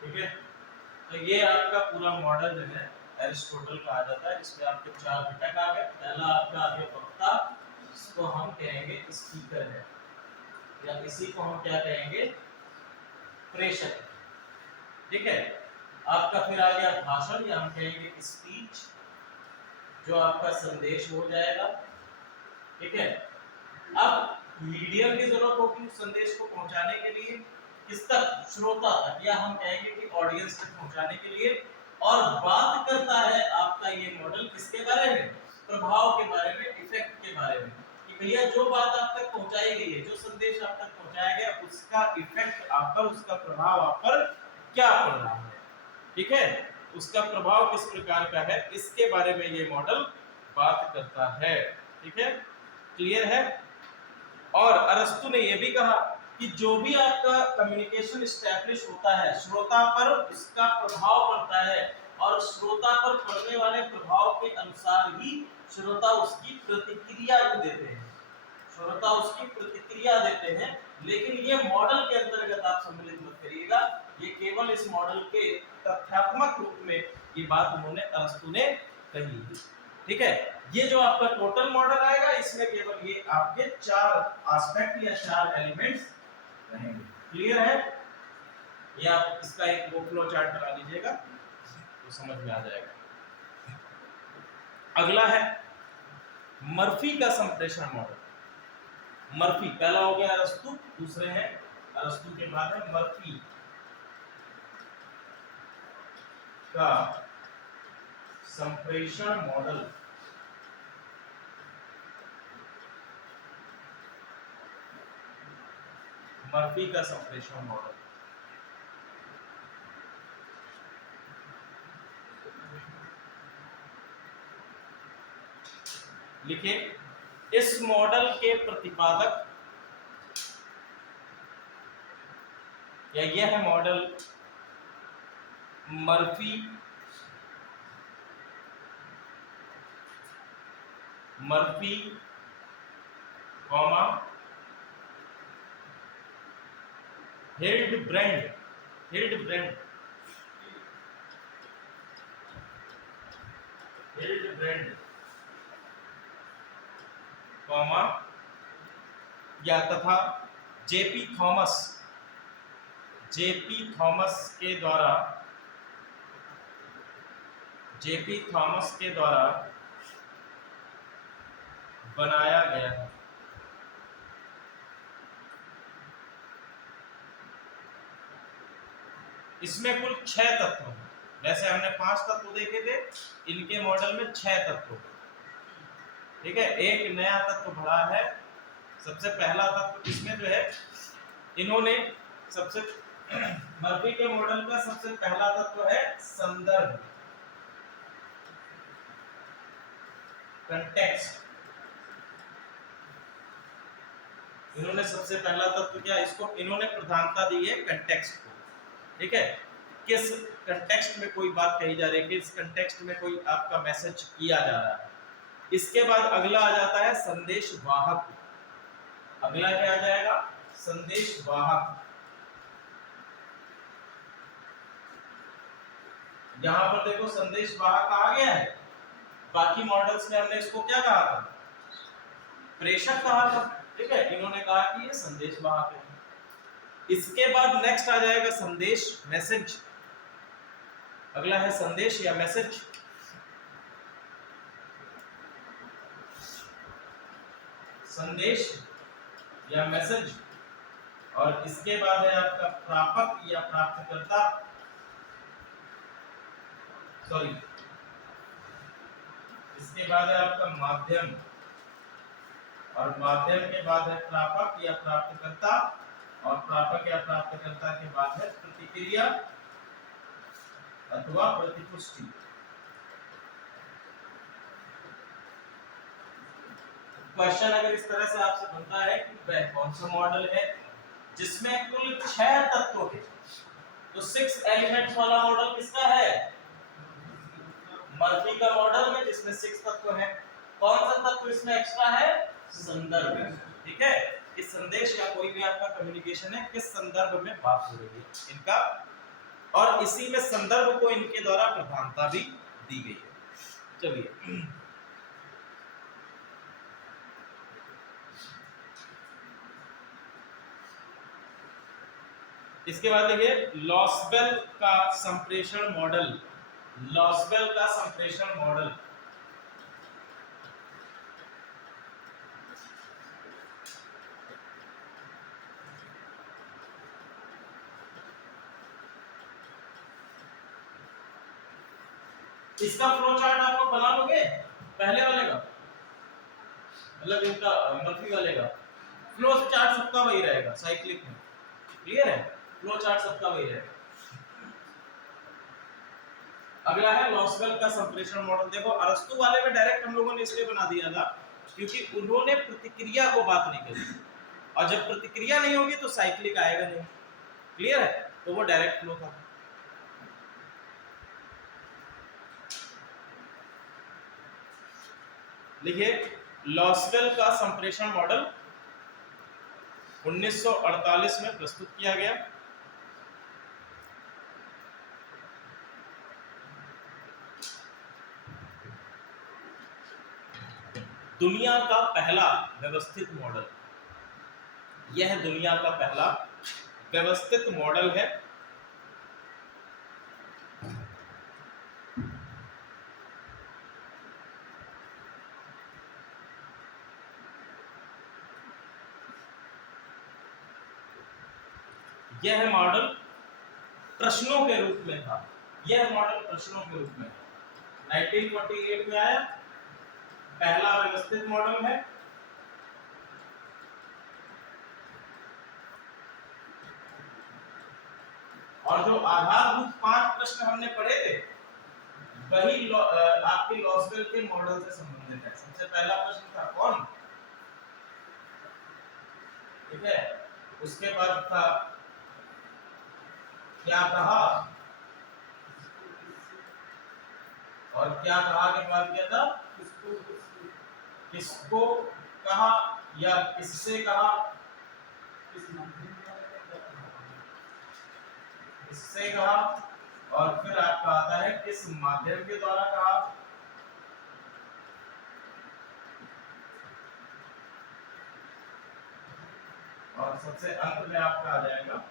ठीक है? तो ये आपका पूरा मॉडल जो है एरिस्टोटल का आ जाता है, जिसमें आपके चार घटक आ गए। पहला आपका आ गया वक्ता, इसको हम कहेंगे स्पीकर है, या इसी को हम क्या कहेंगे? प्रेषक, ठीक है? आपका फिर आ गया भाषण, या हम कहेंगे स्पीच, जो आपका संदेश हो जाएगा, ठीक है? अब मीडियम की जरूरत होगी उस संदेश को पहुंचाने के लिए, किस तक? श्रोता तक, या हम कहेंगे कि ऑडियंस तक पहुंचाने के लिए। और बात करता है आपका ये मॉडल किसके बारे में? प्रभाव के बारे में, इफेक्ट के बारे में, कि भैया जो बात आप तक पहुंचाई गई है, जो संदेश आप तक पहुंचाया गया, उसका इफेक्ट आप पर, उसका प्रभाव आप पर क्या पड़ रहा है, ठीक है? उसका प्रभाव किस प्रकार का है, इसके बारे में ये मॉडल बात करता है, ठीक है? क्लियर है? और अरस्तु ने यह भी कहा कि जो भी आपका कम्युनिकेशन एस्टैब्लिश होता है, श्रोता पर उसका प्रभाव पड़ता है, और श्रोता पर पड़ने वाले प्रभाव के अनुसार ही श्रोता उसकी प्रतिक्रिया देते हैं, श्रोता उसकी प्रतिक्रिया देते हैं। लेकिन ये मॉडल के अंतर्गत आप सम्मिलित मत करिएगा, ये केवल इस मॉडल के तथ्यात्मक रूप में ये बात उन्होंने, अरस्तु ने कही, ठीक है? ये जो आपका टोटल मॉडल आएगा, इसमें केवल ये आपके चार एस्पेक्ट या चार एलिमेंट्स रहेंगे। क्लियर है? ये आप इसका एक वो फ्लो चार्ट बना लीजिएगा तो समझ में आ जाएगा। अगला है मर्फी का संप्रेषण मॉडल। मर्फी पहला हो गया अरस्तु, दूसरे हैं अरस्तु के बाद है मर्फी का संप्रेषण मॉडल। मर्फी का संप्रेषण मॉडल। लिखिए, इस मॉडल के प्रतिपादक या यह है मॉडल मर्फी कॉमा हिल्डब्रांड कॉमा या तथा जेपी थॉमस के द्वारा बनाया गया है। इसमें कुल 6 तत्व हैं। वैसे हमने 5 तत्व देखे थे, इनके मॉडल में 6 तत्व। ठीक है, एक नया तत्व बढ़ा है। सबसे पहला तत्व इसमें जो है, इन्होंने सबसे मर्फी के मॉडल का सबसे पहला तत्व है संदर्भ, कंटेक्स्ट। इन्होंने सबसे पहला तत्व क्या, इसको इन्होंने प्रधानता दी है कंटेक्स्ट को। ठीक है, किस कंटेक्स्ट में कोई बात कही जा रही है, किस कंटेक्स्ट में कोई आपका मैसेज किया जा रहा है। इसके बाद अगला आ जाता है संदेश वाहक। अगला क्या आ जाएगा, संदेश वाहक। यहां पर देखो संदेश वाहक आ गया है। बाकी मॉडल्स में हमने इसको क्या कहा था, प्रेषक कहा था। ठीक है, इन्होंने कहा कि ये संदेश वाहक है। इसके बाद नेक्स्ट आ जाएगा संदेश, मैसेज। अगला है संदेश या मैसेज। संदेश या मैसेज। और इसके बाद है आपका प्रापक या प्राप्तकर्ता, सॉरी, इसके बाद है आपका माध्यम, और माध्यम के बाद है प्रापक या प्राप्तकर्ता, और प्रापक या प्राप्तकर्ता के बाद है प्रतिक्रिया अथवा प्रतिपुष्टि। क्वेश्चन अगर इस तरह से आपसे बनता है कि वह कौन सा मॉडल है जिसमें कुल 6 तत्व है, तो 6 एलिमेंट्स वाला मॉडल किसका है, मर्फी का मॉडल में, जिसमें 6 तत्व है। कौन सा तत्व इसमें एक्स्ट्रा है, संदर्भ। ठीक है, इस संदेश या कोई भी आपका कम्युनिकेशन है, किस संदर्भ में बात हो रही है इनका, और इसी में संदर्भ को इनके द्वारा प्रधानता भी दी गई है। चलिए, इसके बाद देखिए लॉसबेल का संप्रेषण मॉडल। लॉसबेल का संप्रेषण मॉडल, इसका फ्लो चार्ट आप लोग बना लोगे, पहले वाले का, मतलब इनका मर्फी वाले का फ्लो चार्ट सबका वही रहेगा साइक्लिक में। क्लियर है, फ्लो चार्ट सबका वही रहेगा। अगला है लॉसबेल का संप्रेषण मॉडल। देखो अरस्तु वाले में डायरेक्ट हम लोगों ने इसलिए बना दिया था क्योंकि उन्होंने प्रतिक्रिया को बात नहीं करी, और जब प्रतिक्रिया नहीं होगी तो साइक्लिक आएगा नहीं। क्लियर है, तो वो डायरेक्ट फ्लो था। लिखिए, लॉसबेल का संप्रेषण मॉडल 1948 में प्रस्तुत किया गया। दुनिया का पहला व्यवस्थित मॉडल, यह दुनिया का पहला व्यवस्थित मॉडल है। यह मॉडल प्रश्नों के रूप में था, यह मॉडल प्रश्नों के रूप में 1948 में आया, पहला व्यवस्थित मॉडल है। और जो आधारभूत 5 प्रश्न हमने पढ़े थे वही आपके लॉसवेल के मॉडल से संबंधित है। सबसे पहला प्रश्न था कौन, ठीक है, उसके बाद था क्या कहा, और क्या कहा के बाद क्या था, किसको कहा या किससे कहा, किससे कहा, और फिर आपका आता है किस माध्यम के द्वारा कहा, और सबसे अंत में आपका आ जाएगा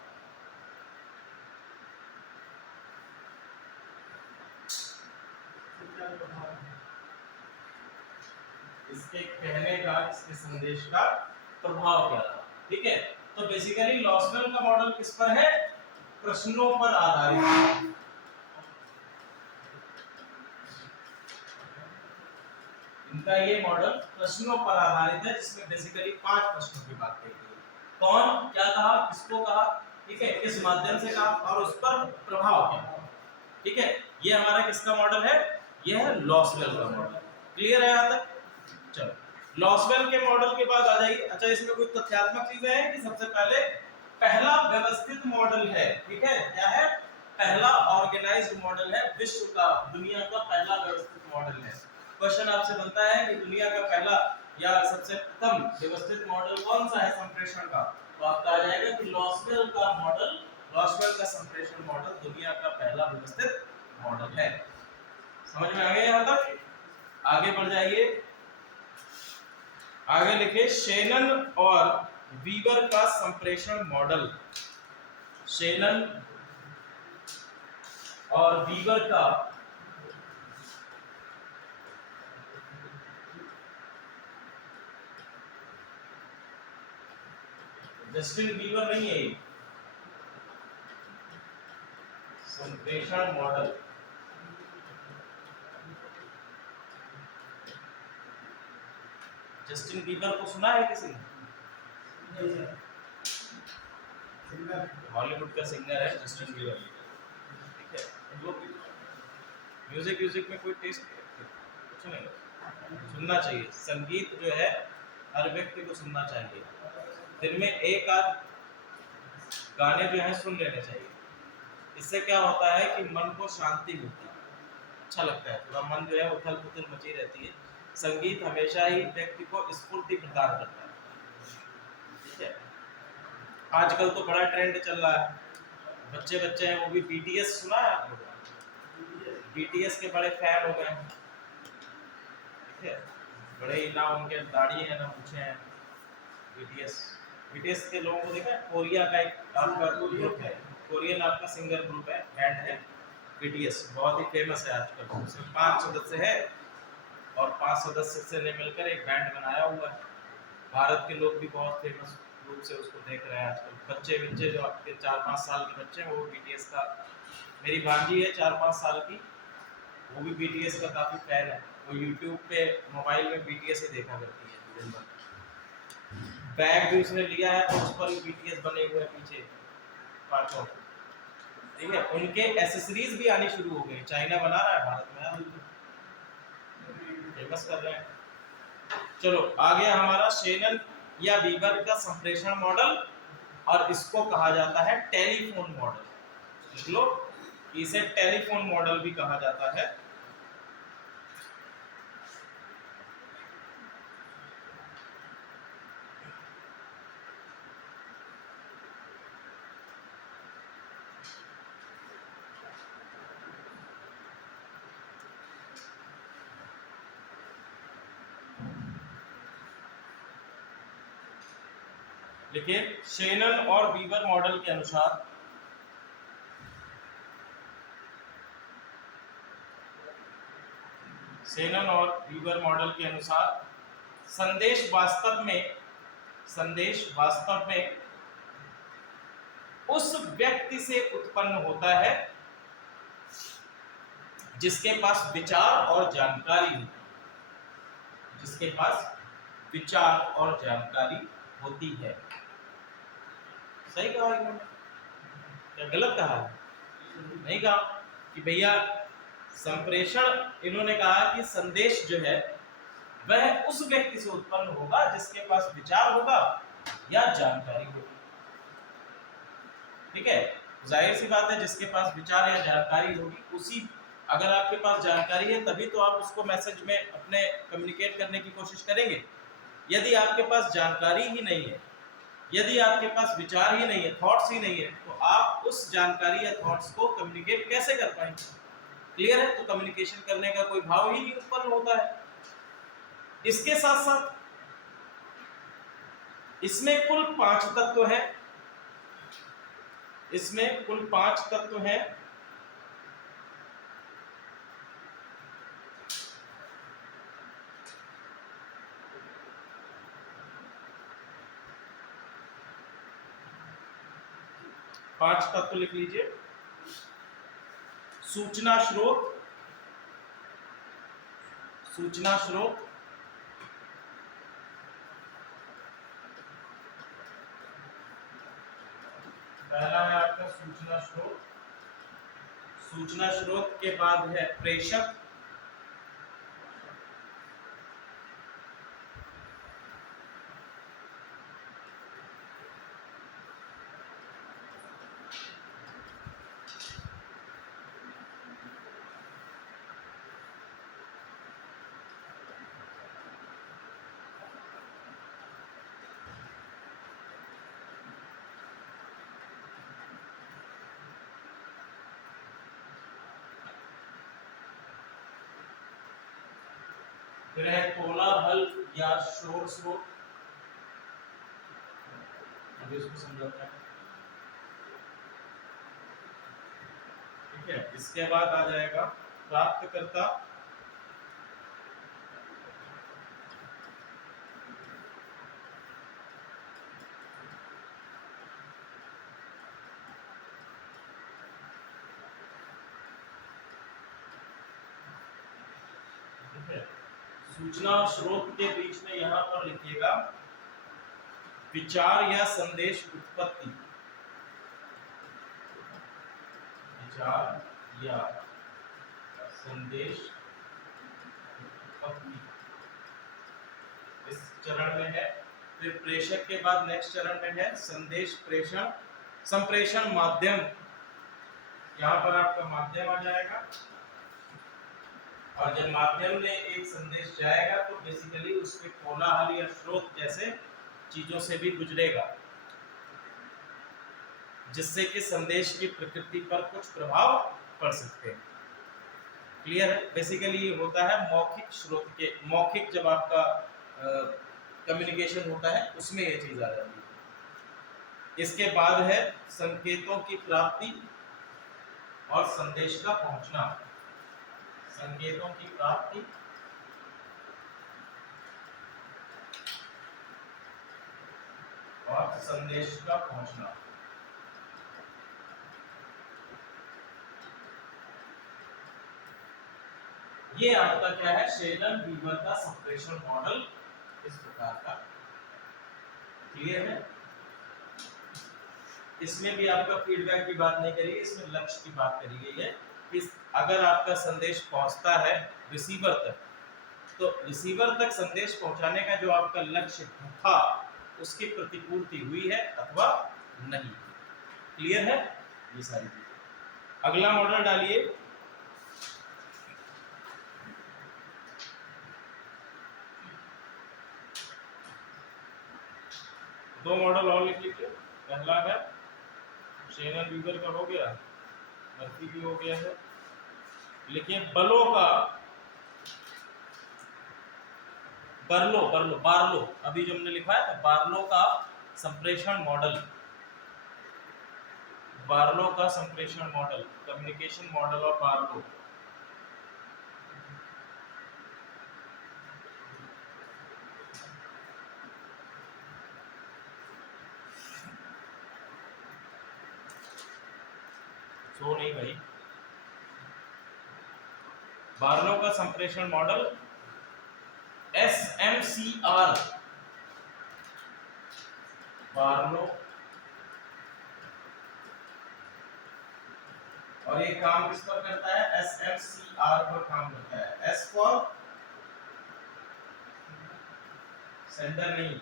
इसके कहने का, इसके संदेश का प्रभाव क्या था। ठीक है, तो बेसिकली लॉसवेल का मॉडल किस पर है, प्रश्नों पर आधारित है। इनका ये मॉडल प्रश्नों पर आधारित है, जिसमें बेसिकली 5 प्रश्नों की बात कही गई, कौन, क्या कहा, किसको कहा, ठीक है, किस माध्यम से कहा, और उस पर प्रभाव क्या। ठीक है, ये हमारा किसका मॉडल है, यह है लॉसवेल का मॉडल। क्लियर है यहाँ तक। चलो, लॉसवेल के मॉडल के बाद आ जाइए। अच्छा, इसमें कुछ तथ्यात्मक चीजें हैं कि सबसे पहले पहला व्यवस्थित मॉडल है, ठीक है, क्या है, पहला ऑर्गेनाइज्ड मॉडल है, विश्व का, दुनिया का पहला व्यवस्थित मॉडल है। क्वेश्चन आपसे बनता है कि दुनिया का पहला या सबसे प्रथम व्यवस्थित मॉडल कौन सा है संप्रेषण का, तो आपका आ जाएगा कि लॉसवेल का मॉडल, लॉसवेल का संप्रेषण मॉडल दुनिया का पहला व्यवस्थित मॉडल है। समझ में आ गया यहाँ तक। आगे बढ़ जाइए, आगे लिखे शेनन और वीवर का संप्रेषण मॉडल, शेनन और वीवर का जस्टिन वीवर नहीं है, संप्रेषण मॉडल। जस्टिन बीबर को सुना है किसी ने? हॉलीवुड का सिंगर है जस्टिन बीबर, ठीक है। वो म्यूजिक में कोई टेस्ट कुछ नहीं, सुनना चाहिए। संगीत जो है हर व्यक्ति को सुनना चाहिए, दिन में एक आध गाने जो है सुन लेने चाहिए। इससे क्या होता है कि मन को शांति मिलती है, अच्छा लगता है, थोड़ा मन जो है उथल पुथल मची रहती है। संगीत हमेशा ही व्यक्ति को स्फूर्ति प्रदान करता है, ठीक है। आजकल तो बड़ा ट्रेंड चल रहा है, बच्चे हैं वो भी बीटीएस, सुना है आप लोगों, बीटीएस के बड़े फैन हो गए हैं, ठीक है, बड़े ही ना उनके दाढ़ी है ना मूंछें हैं। बीटीएस के लोगों को देखा है, कोरिया का एक आपका ग्रुप है, कोरियन आपका सिंगर ग्रुप है, बैंड है बीटीएस, बहुत ही फेमस है आजकल। उसमें 5 सदस्य है और 5 सदस्य से ने मिलकर एक बैंड बनाया हुआ है। भारत के लोग भी बहुत फेमस रूप से उसको देख रहे हैं आजकल। बच्चे जो आपके 4-5 साल के बच्चे हैं वो बीटीएस का, मेरी भांजी है 4-5 साल की, वो भी बीटीएस का काफ़ी फैन है। वो यूट्यूब पे मोबाइल में बीटीएस ही देखा करती है दिन भर। बैग भी उसने लिया है तो उस पर भी बीटीएस बने हुए हैं पीछे 5 ठीक है। उनके एसेसरीज भी आनी शुरू हो गई, चाइना बना रहा है, भारत में फेमस कर रहे हैं। चलो आगे हमारा शेनन या वीवर का संप्रेषण मॉडल, और इसको कहा जाता है टेलीफोन मॉडल। लिख लो, इसे टेलीफोन मॉडल भी कहा जाता है। देखिए, शेनन और वीवर मॉडल के अनुसार शेनन और वीवर मॉडल के अनुसार संदेश वास्तव में उस व्यक्ति से उत्पन्न होता है जिसके पास विचार और जानकारी होती है, जिसके पास विचार और जानकारी होती है। सही कहा इन्होंने या गलत कहा? नहीं कहा कि भैया संप्रेषण, इन्होंने कहा कि संदेश जो है वह उस व्यक्ति से उत्पन्न होगा जिसके पास विचार होगा या जानकारी होगी। ठीक है, जाहिर सी बात है जिसके पास विचार या जानकारी होगी उसी, अगर आपके पास जानकारी है तभी तो आप उसको मैसेज में अपने कम्युनिकेट करने की कोशिश करेंगे। यदि आपके पास जानकारी ही नहीं है, यदि आपके पास विचार ही नहीं है, थॉट्स ही नहीं है, तो आप उस जानकारी या थॉट्स को कम्युनिकेट कैसे कर पाएंगे? क्लियर है? तो कम्युनिकेशन करने का कोई भाव ही नहीं उत्पन्न होता है। इसके साथ साथ इसमें कुल 5 तत्व हैं, इसमें कुल 5 तत्व हैं। पांच तत्व लिख लीजिए। सूचना स्रोत, सूचना स्रोत, पहला है आपका सूचना स्रोत। सूचना स्रोत के बाद है प्रेषक, फिर है कोलाहल या शोर स्रोत। अभी इसको समझाते हैं। ठीक है, इसके बाद आ जाएगा प्राप्तकर्ता, सूचना और स्रोत के बीच में यहां पर लिखिएगा विचार या संदेश उत्पत्ति, विचार या संदेश उत्पत्ति इस चरण में है। फिर प्रेषक के बाद नेक्स्ट चरण में है संदेश प्रेषण, संप्रेषण माध्यम, यहाँ पर आपका माध्यम आ जाएगा। और जब माध्यम में एक संदेश जाएगा तो बेसिकली उसके कोलाहल या स्रोत जैसे चीजों से भी गुजरेगा, जिससे कि संदेश की प्रकृति पर कुछ प्रभाव पड़ सकते हैं। क्लियर है? बेसिकली ये होता है मौखिक स्रोत के, मौखिक जब आपका कम्युनिकेशन होता है उसमें ये चीज आ जाती है। इसके बाद है संकेतों की प्राप्ति और संदेश का पहुंचना, संकेतों की प्राप्ति और संदेश का पहुंचना। ये आपका क्या है, शेलन वीवर का संप्रेषण मॉडल इस प्रकार का। क्लियर है? इसमें भी आपका फीडबैक की बात नहीं करी, इसमें लक्ष्य की बात करी गई है कि अगर आपका संदेश पहुंचता है रिसीवर तक, तो रिसीवर तक संदेश पहुंचाने का जो आपका लक्ष्य था उसकी प्रतिपूर्ति हुई है अथवा नहीं। क्लियर है ये सारी चीजें? अगला मॉडल डालिए, दो मॉडल और लिख लीजिए। पहला है शेनन वीवर का, हो गया, मर्फी भी हो गया है। लिखिए बलों का, बार्लो, बार्लो, अभी जो हमने लिखा है बार्लो का संप्रेषण मॉडल, बार्लो का संप्रेषण model, communication model of Berlo. So नहीं भाई, बार्लो का संप्रेषण मॉडल SMCR, बार्लो, और ये काम किस पर करता है? SMCR पर काम करता है। S फॉर सेंडर नहीं,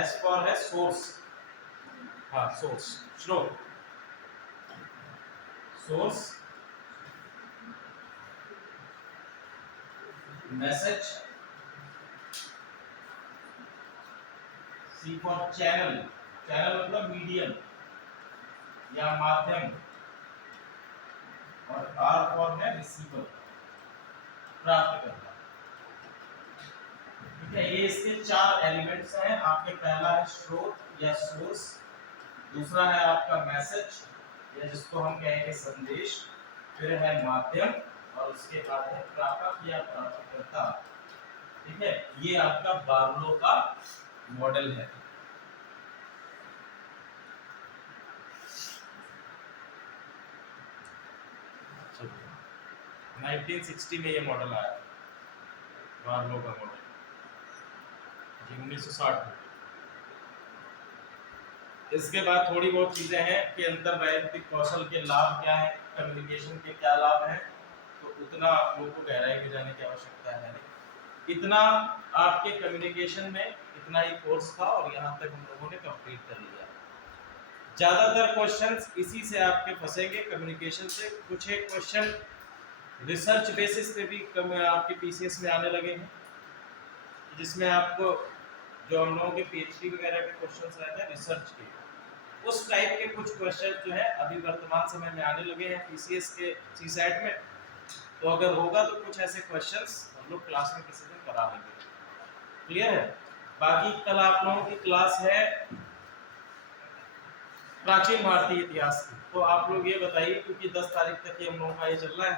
S फॉर है सोर्स, हाँ सोर्स, स्रोत, source, message, C for channel, channel मतलब मीडियम या माध्यम, और R फॉर है रिसीवर, प्राप्त करना। ठीक है, ये इसके 4 एलिमेंट्स हैं आपके। पहला है स्रोत या सोर्स, दूसरा है आपका मैसेज या जिसको हम कहेंगे संदेश, फिर है माध्यम, और उसके बाद है प्रापक या प्राप्तकर्ता। ठीक है, ये आपका बार्लो का मॉडल है। चलिए, 1960 में ये मॉडल आया, बार्लो का मॉडल, 1960 में। इसके बाद थोड़ी बहुत चीजें हैं कि अंतर्वैयक्तिक कौशल के लाभ क्या है, कम्युनिकेशन के क्या लाभ हैं, तो उतना आप लोगों को गहराई में जाने की आवश्यकता है नहीं। इतना आपके कम्युनिकेशन में इतना ही कोर्स था और यहाँ तक हम लोगों ने कंप्लीट कर लिया। ज्यादातर क्वेश्चंस इसी से आपके फंसेंगे, कम्युनिकेशन से। कुछ एक क्वेश्चन रिसर्च बेसिस पे भी आपके पीसीएस में आने लगे हैं, जिसमें आपको जो हम लोगों के पीएचडी वगैरह के क्वेश्चंस रहते हैं रिसर्च के, उस टाइप के कुछ क्वेश्चन जो है अभी वर्तमान समय में आने लगे हैं पीसीएस के सीसैट में। तो अगर होगा तो कुछ ऐसे क्वेश्चंस हम लोग क्लास में किसी दिन करा लेंगे। क्लियर है? बाकी कल आप लोगों की क्लास है प्राचीन भारतीय इतिहास की, तो आप लोग ये बताइए, क्योंकि 10 तारीख तक ही हम लोगों का ये चल रहा है,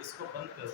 इसको बंद करो।